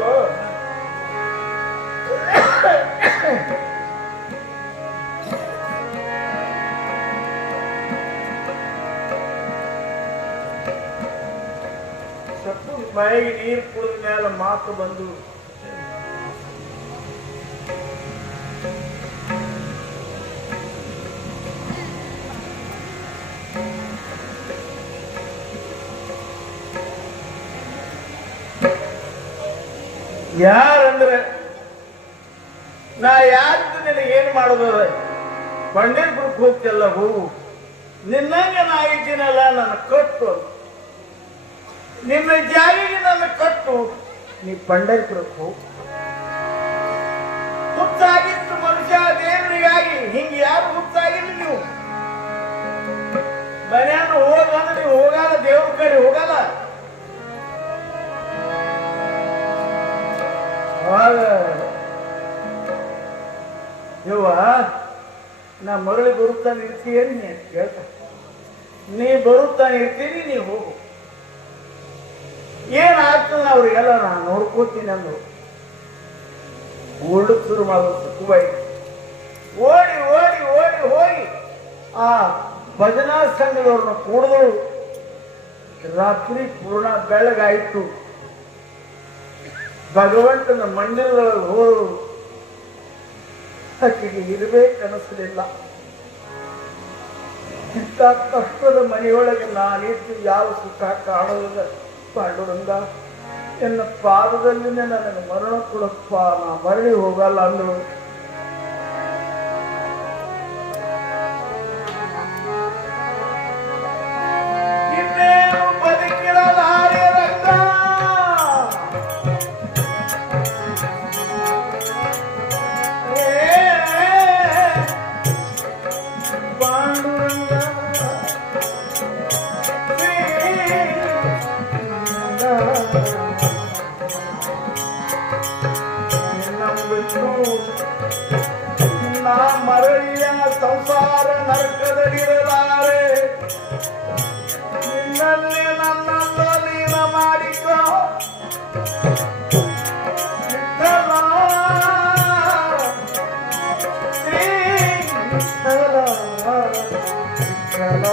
ಸತ್ತು ಬಾಯಿಗೆ ನೀರು ಕುಡಿದ ಮೇಲೆ ಮಾತು ಬಂದು ಯಾರಂದ್ರೆ ನಾ ಯಾರಿದ್ದು ನಿನಗೆ ಏನ್ ಮಾಡೋದು? ಪಂಡೀರ್ಪುರಕ್ಕೆ ಹೋಗ್ತಿಲ್ಲ, ಹೋಗು. ನಿನ್ನಂಗೆ ನಾ ಇದ್ದೀನಲ್ಲ, ನನ್ನ ಕಟ್ಟು, ನಿನ್ನ ಜಾಗಿಗೆ ನನ್ನ ಕಟ್ಟು, ನೀ ಪಂಡೀರ್ಪುರಕ್ಕೆ ಹೋಗು. ಹುಚ್ಚಾಗಿತ್ತು ಮನುಷ್ಯ ದೇವರಿಗಾಗಿ. ಹಿಂಗೆ ಯಾರು ಹುಚ್ಚಾಗಿಲ್ಲ ನೀವು? ಮನೆಯನ್ನು ಹೋಗಂದ್ರೆ ನೀವು ಹೋಗಲ್ಲ, ದೇವ್ರ ಕಡೆ ಹೋಗಲ್ಲ. ಯವ್ವ, ನಾ ಮರಳಿ ಬರುತ್ತಾನೆ ಇರ್ತೀಯೇನು ನೀ ಅಂತ ಕೇಳ್ತ. ನೀ ಬರುತ್ತಾನೆ ಇರ್ತೀನಿ, ನೀ ಹೋಗು. ಏನಾಗ್ತದೆ ಅವ್ರಿಗೆಲ್ಲ ನಾನು ನೋಡ್ಕೋತೀನಿ ಅಂದ್ರು. ಓಡಕ್ ಶುರು ಮಾಡೋದು ಸುಖವಾಗಿ. ಓಡಿ ಓಡಿ ಓಡಿ ಹೋಗಿ ಆ ಭಜನಾ ಸಂಘದವ್ರನ್ನ ಕೂಡಿದಳು. ರಾತ್ರಿ ಪೂರ್ಣ ಬೆಳಗಾಯಿತು. ಭಗವಂತನ ಮಂದಿರದೊಳಗೆ ಹೋದರು. ಆಕೆಗೆ ಇರಬೇಕನ್ನಿಸಲಿಲ್ಲ. ಇಂಥ ಕಷ್ಟದ ಮನೆಯೊಳಗೆ ನಾನಿದ್ದು ಯಾವ ಸುಖ ಕಾಣೋದಿಲ್ಲ. ಪಾಂಡುರಂಗ, ಎನ್ನ ಪಾದದಲ್ಲಿನೇ ನನಗೆ ಮರಣ ಕೊಡಪ್ಪ, ನಾ ಮರಳಿ ಹೋಗಲ್ಲ ಅಂದ್ರು. ಇನ್ನೇನು ಬದುಕಿರಲಾರೆ ರಂಗ, ಪಾಂಡುರಂಗ ನಾ ಮರಳಿಯ ಸಂಸಾರ ನರಕದಲ್ಲಿರಲಾರೆ. ನಿನ್ನಲ್ಲಿ ನನ್ನನ್ನು ಲೀನ ಮಾಡಿಕೋ ವಿಠಲ, ಶ್ರೀ ವಿಠಲ ವಿಠಲ.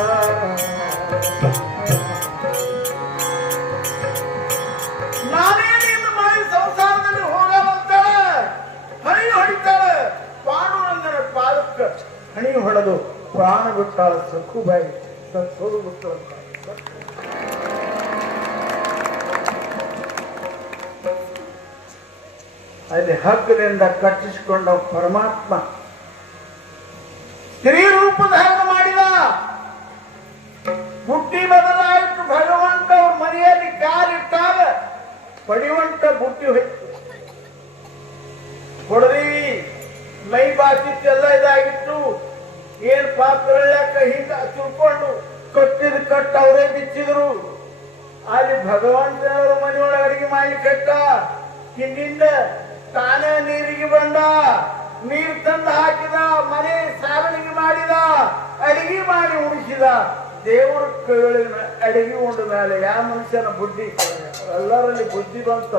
ನಾನೇ ನಿನ್ನ ಮನೆ ಸಂಸಾರದಲ್ಲಿ ಹೋಗವಂತಾಳೆ, ಹಣಿ ಹೊಡಿತಾಳೆ. ಪಾಂಡುರಂಗನ ಪಾದಕ್ಕೆ ಹಣಿ ಹೊಡೆದು ಪ್ರಾಣ ಬಿಟ್ಟಾಳ. ಸಖುಬಾಯಿ ಸೋದು ಬಿಟ್ಟಳ. ಅಲ್ಲಿ ಹಗ್ಗದಿಂದ ಕಟ್ಟಿಸಿಕೊಂಡ ಪರಮಾತ್ಮ ಸ್ತ್ರೀ ರೂಪ ಧಾರಣ ಮಾಡಿದ. ಬುಟ್ಟಿ ಬದಲಾಯಿತು. ಭಗವಂತ ಅವ್ರ ಮನೆಯಲ್ಲಿ ಕಾಲಿಟ್ಟಾಗ ಪಡಿವಂತ ಬುಟ್ಟಿ ಹೋಯ್ತು. ಕೊಡದಿ ಮೈ ಬಾಚಿತ್ತೆಲ್ಲ ಇದಾಗಿತ್ತು. ಏನ್ ಪಾತ್ರ ಯಾಕ ಹಿಂಗ ತಿಳ್ಕೊಂಡು ಕಟ್ಟಿದ ಕಟ್ಟ ಅವರೇ ಬಿಚ್ಚಿದ್ರು. ಅಲ್ಲಿ ಭಗವಂತನವರ ಮನೆಯೊಳಗೆ ಅಡಿಗೆ ಮಾಡಿ ಕಟ್ಟ. ಹಿಂದಿಂದ ತಾನೇ ನೀರಿಗೆ ಬಂದ, ನೀರು ತಂದು ಹಾಕಿದ, ಮನೆ ಸಾವಣಿಗೆ ಮಾಡಿದ, ಅಡಿಗೆ ಮಾಡಿ ಉಣಿಸಿದ. ದೇವರ ಕೈಗಳಿನ ಅಡಿಗೆ ಉಂಡ ಮೇಲೆ ಯಾವ ಮನುಷ್ಯನ ಬುದ್ಧಿ? ಎಲ್ಲರಲ್ಲಿ ಬುದ್ಧಿ ಬಂತ.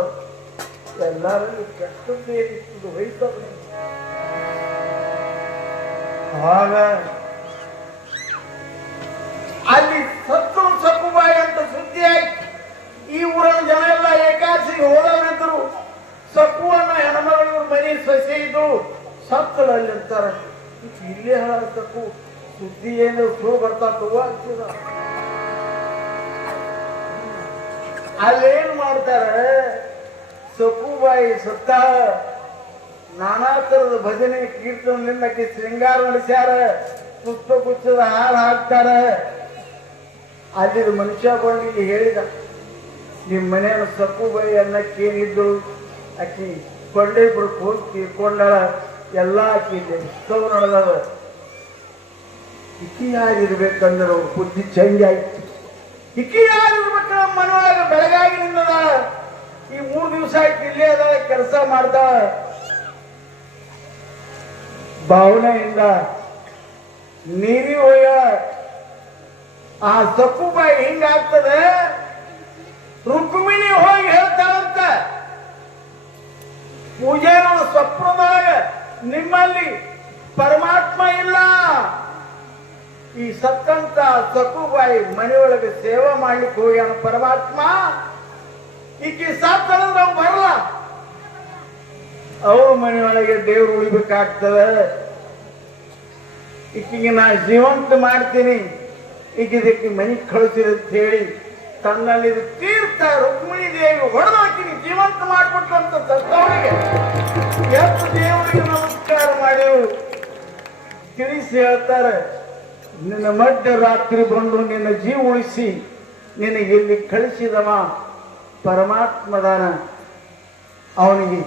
ಎಲ್ಲರಲ್ಲಿ ಕೆಟ್ಟದ್ದು ವಹಿಸ್ತದೆ. ಆಗ ಅಲ್ಲಿ ಸತ್ತು ಸಕ್ಕುಬಾಯಿ ಅಂತ ಸುದ್ದಿ ಆಯ್ತು. ಈ ಊರಿನ ಜನ ಎಲ್ಲ ಏಕಾದಶಿಗೆ ಹೋದವರಿದ್ರು. ಸಕ್ಕುವನ್ನ ಹೆಣ್ಮಗಳ ಮನೆ ಸೊಸೆ ಇದ್ದು ಸತ್ತಳಲ್ಲಿ ಅಂತಾರ. ಇಲ್ಲೇ ಹೇಳಬೇಕು ಸುದ್ದಿ ಏನು ಶೋ ಬರ್ತಾ ಆಗ್ತದ. ಅಲ್ಲೇನ್ ಮಾಡ್ತಾರೆ? ಸಕ್ಕುಬಾಯಿ ಸತ್ತ ನಾನಾ ತರದ ಭಜನೆ ಕೀರ್ತನದಿಂದ ಶೃಂಗಾರ ನಡೆಸ್ಯಾರ. ಪುಷ್ಪ ಗುಚ್ಚದ ಹಾರ ಹಾಕ್ತಾರ. ಅಲ್ಲಿದ ಮನುಷ್ಯ ಬಂದು ಹೇಳಿದ, ನಿಮ್ಮ ಮನೆಯನ್ನು ಸಕ್ಕುಬಾಯಿ ಅನ್ನಕ್ಕೇನಿದ್ದು ಆಕಿ ಕೊಂಡೇಬ್ರಕ್ಕೆ ಹೋಗಿ ತೀರ್ಕೊಂಡಳ. ಎಲ್ಲ ಆಕಿ ಉತ್ಸವ ನಡೆದವ. ಇಕ್ಕಿ ಯಾರಿರ್ಬೇಕಂದ್ರು ಬುದ್ಧಿ ಚೇಂಜ್ ಆಯ್ತು. ಇಕ್ಕಿ ಯಾರಿರ್ಬೇಕ? ಮನೆಯೊಳಗೆ ಬೆಳಗಾಗಿ ನಿಂದದ. ಈ 3 ದಿವಸ ಆಯ್ತು ಇಲ್ಲೇ ಅದ, ಕೆಲಸ ಮಾಡ್ತಾಳ. ಭಾವನೆಯಿಂದ ನೀರಿ ಹೋಯ ಆ ಸಕ್ಕುಬಾಯಿ ಹಿಂಗಾಗ್ತದೆ. ರುಕ್ಮಿಣಿ ಹೋಗಿ ಹೇಳ್ತಾಳಂತ, ಪೂಜಾರನ ಸ್ವಪ್ನದಾಗ ನಿಮ್ಮಲ್ಲಿ ಪರಮಾತ್ಮ ಇಲ್ಲ. ಈ ಸತ್ತಂತ ಸಕ್ಕುಬಾಯಿ ಮನೆಯೊಳಗೆ ಸೇವೆ ಮಾಡ್ಲಿಕ್ಕೆ ಹೋಗ್ಯಾನ ಪರಮಾತ್ಮ. ಈಕಿ ಸತ್ತಂದ್ರೆ ನಾವು ಬರಲ್ಲ, ಅವ್ರ ಮನೆಯೊಳಗೆ ದೇವ್ರು ಉಳಿಬೇಕಾಗ್ತದೆ. ಈಕಿಗೆ ನಾ ಜೀವಂತ ಮಾಡ್ತೀನಿ, ಈಗಿದಕ್ಕೆ ಮನೆ ಕಳಿಸಿದ ಅಂತ ಹೇಳಿ ತನ್ನಲ್ಲಿ ತೀರ್ಥ ರುಕ್ಮಿಣಿ ದೇವಿ ಹೊಡೆದಾಕಿನಿ ಜೀವಂತ ಮಾಡ್ಬಿಟ್ಟಂತ ಸತ್ತವರಿಗೆ ಎಷ್ಟು ದೇವರಿಗೆ ನಮಸ್ಕಾರ ಮಾಡಿವು ತಿಳಿಸಿ ಹೇಳ್ತಾರೆ. ನಿನ್ನ ಮಧ್ಯರಾತ್ರಿ ಬಂದು ನಿನ್ನ ಜೀವ ಉಳಿಸಿ ನಿನಗೆ ಇಲ್ಲಿ ಕಳಿಸಿದವ ಪರಮಾತ್ಮದಾನ. ಅವನಿಗೆ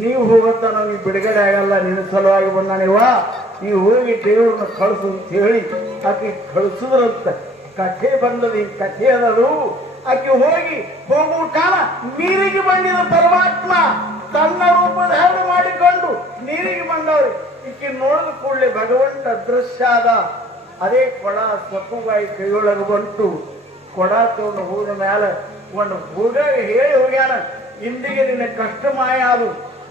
ನೀವು ಹೋಗತ್ತಾನ ಅವನಿಗೆ ಬಿಡುಗಡೆ ಆಗಲ್ಲ, ನಿನ್ನ ಸಲುವಾಗಿ ಬಂದಾನಿವ, ನೀವು ಹೋಗಿ ದೇವ್ರನ್ನ ಕಳಿಸು ಅಂತ ಹೇಳಿ ಆಕೆ ಕಳಿಸಿದ್ರಂತ. ಕಥೆ ಬಂದದ, ಈ ಕಥೆ ಅದದು. ಆಕೆ ಹೋಗುವ ಕಾಲ ನೀರಿಗೆ ಬಂದಿದ ಪರಮಾತ್ಮ ತನ್ನ ರೂಪ ಧಾರಣೆ ಮಾಡಿಕೊಂಡು ನೀರಿಗೆ ಬಂದವ್ರಿ. ಈಕೆ ನೋಡಿದ ಕೂಡಲೇ ಭಗವಂತ ಅದೃಶ್ಯ ಆದ. ಅದೇ ಕೊಡ ಸಕ್ಕುಬಾಯಿ ಕೈಯೊಳಗೆ ಬಂತು. ಕೊಡ ತಗೊಂಡು ಹೋದ ಮ್ಯಾಲ ಒಂದು ಹುಡುಗ ಹೇಳಿ ಹೋಗ್ಯಾನ, ಇಂದಿಗೆ ನಿನ್ನ ಕಷ್ಟ ಮಾಯ ಆದು,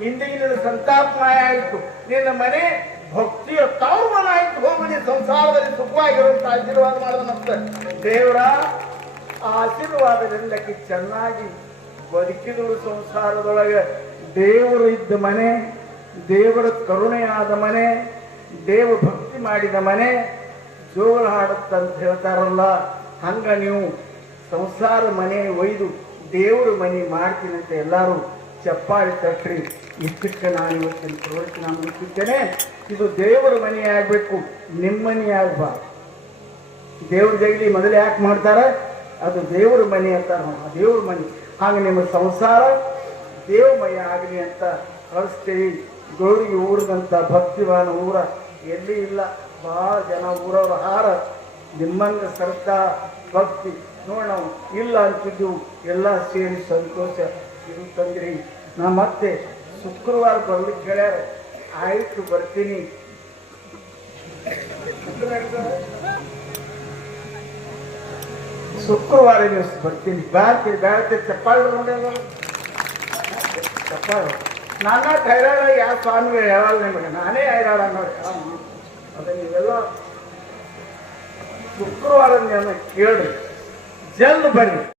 ಇಂದಿಗೆ ನಿನ್ನ ಸಂತಾಪ ಮಾಯ ಆಯಿತು, ನಿನ್ನ ಮನೆ ಭಕ್ತಿಯ ತಾವಮಾನ ಆಯ್ತು, ಹೋಗಿ ಸಂಸಾರದಲ್ಲಿ ಸುಖವಾಗಿರುವಂತ ಆಶೀರ್ವಾದ ಮಾಡಿದನಂತ ದೇವರ. ಆ ಆಶೀರ್ವಾದದಿಂದಕ್ಕೆ ಚೆನ್ನಾಗಿ ಬದುಕಿದಳು ಸಂಸಾರದೊಳಗೆ. ದೇವರು ಇದ್ದ ಮನೆ, ದೇವರ ಕರುಣೆಯಾದ ಮನೆ, ದೇವ ಭಕ್ತಿ ಮಾಡಿದ ಮನೆ ಜೋಳ ಹಾಡುತ್ತಂತ ಹೇಳ್ತಾರಲ್ಲ, ಹಂಗ ನೀವು ಸಂಸಾರ ಮನೆ ಒಯ್ದು ದೇವ್ರ ಮನೆ ಮಾಡ್ತೀನಂತ ಎಲ್ಲರೂ ಚಪ್ಪಾಳಿ ತಟ್ರಿ. ಇಷ್ಟಕ್ಕೆ ನಾನು ಇವತ್ತಿನ ಪ್ರವೃತ್ತಿ ನಾನು ಮುಗಿಸಿದ್ದೇನೆ. ಇದು ದೇವರ ಮನೆ ಆಗ್ಬೇಕು, ನಿಮ್ಮ ಮನೆ ಆಗ್ಬಾರ್ದು. ದೇವ್ರ ಜಗಲಿ ಮೊದಲು ಯಾಕೆ ಮಾಡ್ತಾರೆ? ಅದು ದೇವ್ರ ಮನೆ ಅಂತಾರ, ದೇವ್ರ ಮನೆ. ಹಾಗೆ ನಿಮ್ಮ ಸಂಸಾರ ದೇವಮಯ ಆಗಲಿ ಅಂತ ಕಳಿಸ್ತೀವಿ. ಗೌರಿಗೆ ಊರಿದಂಥ ಭಕ್ತಿವಾನ ಊರ ಎಲ್ಲಿ ಇಲ್ಲ, ಭಾಳ ಜನ ಊರವ್ರ ಹಾರ ನಿಮ್ಮಂಗ ಶ್ರದ್ಧಾ ಭಕ್ತಿ ನೋಡಿ ನಾವು ಇಲ್ಲ ಅಂತಿದ್ದು ಎಲ್ಲ ಸೇರಿ ಸಂತೋಷ ಇದು ತಂದ್ರಿ. ನಾ ಮತ್ತೆ ಶುಕ್ರವಾರ ಬರ್ಲಿಕ್ಕೆ ಹೇಳ್ಯಾರ, ಆಯ್ತು ಬರ್ತೀನಿ. ಶುಕ್ರವಾರ ದಿವಸ ಬರ್ತೀನಿ. ಬ್ಯಾಡ್ತಿ ಚಪ್ಪಾಳು ನೋಡಿ, ಚಪ್ಪಾಳು ನಾನ ಹೈರಾಣ. ಯಾವ ಸ್ವಾಮಿಗಳು ಹೇಳಲ್ಲ ನಿಮಗೆ, ನಾನೇ ಹೈರಾಣ ನೋಡಿ. ಅದ ನೀವೆಲ್ಲ ಶುಕ್ರವಾರ ಕೇಳ್ರಿ, ಜಲ್ದಿ ಬರ್ರಿ.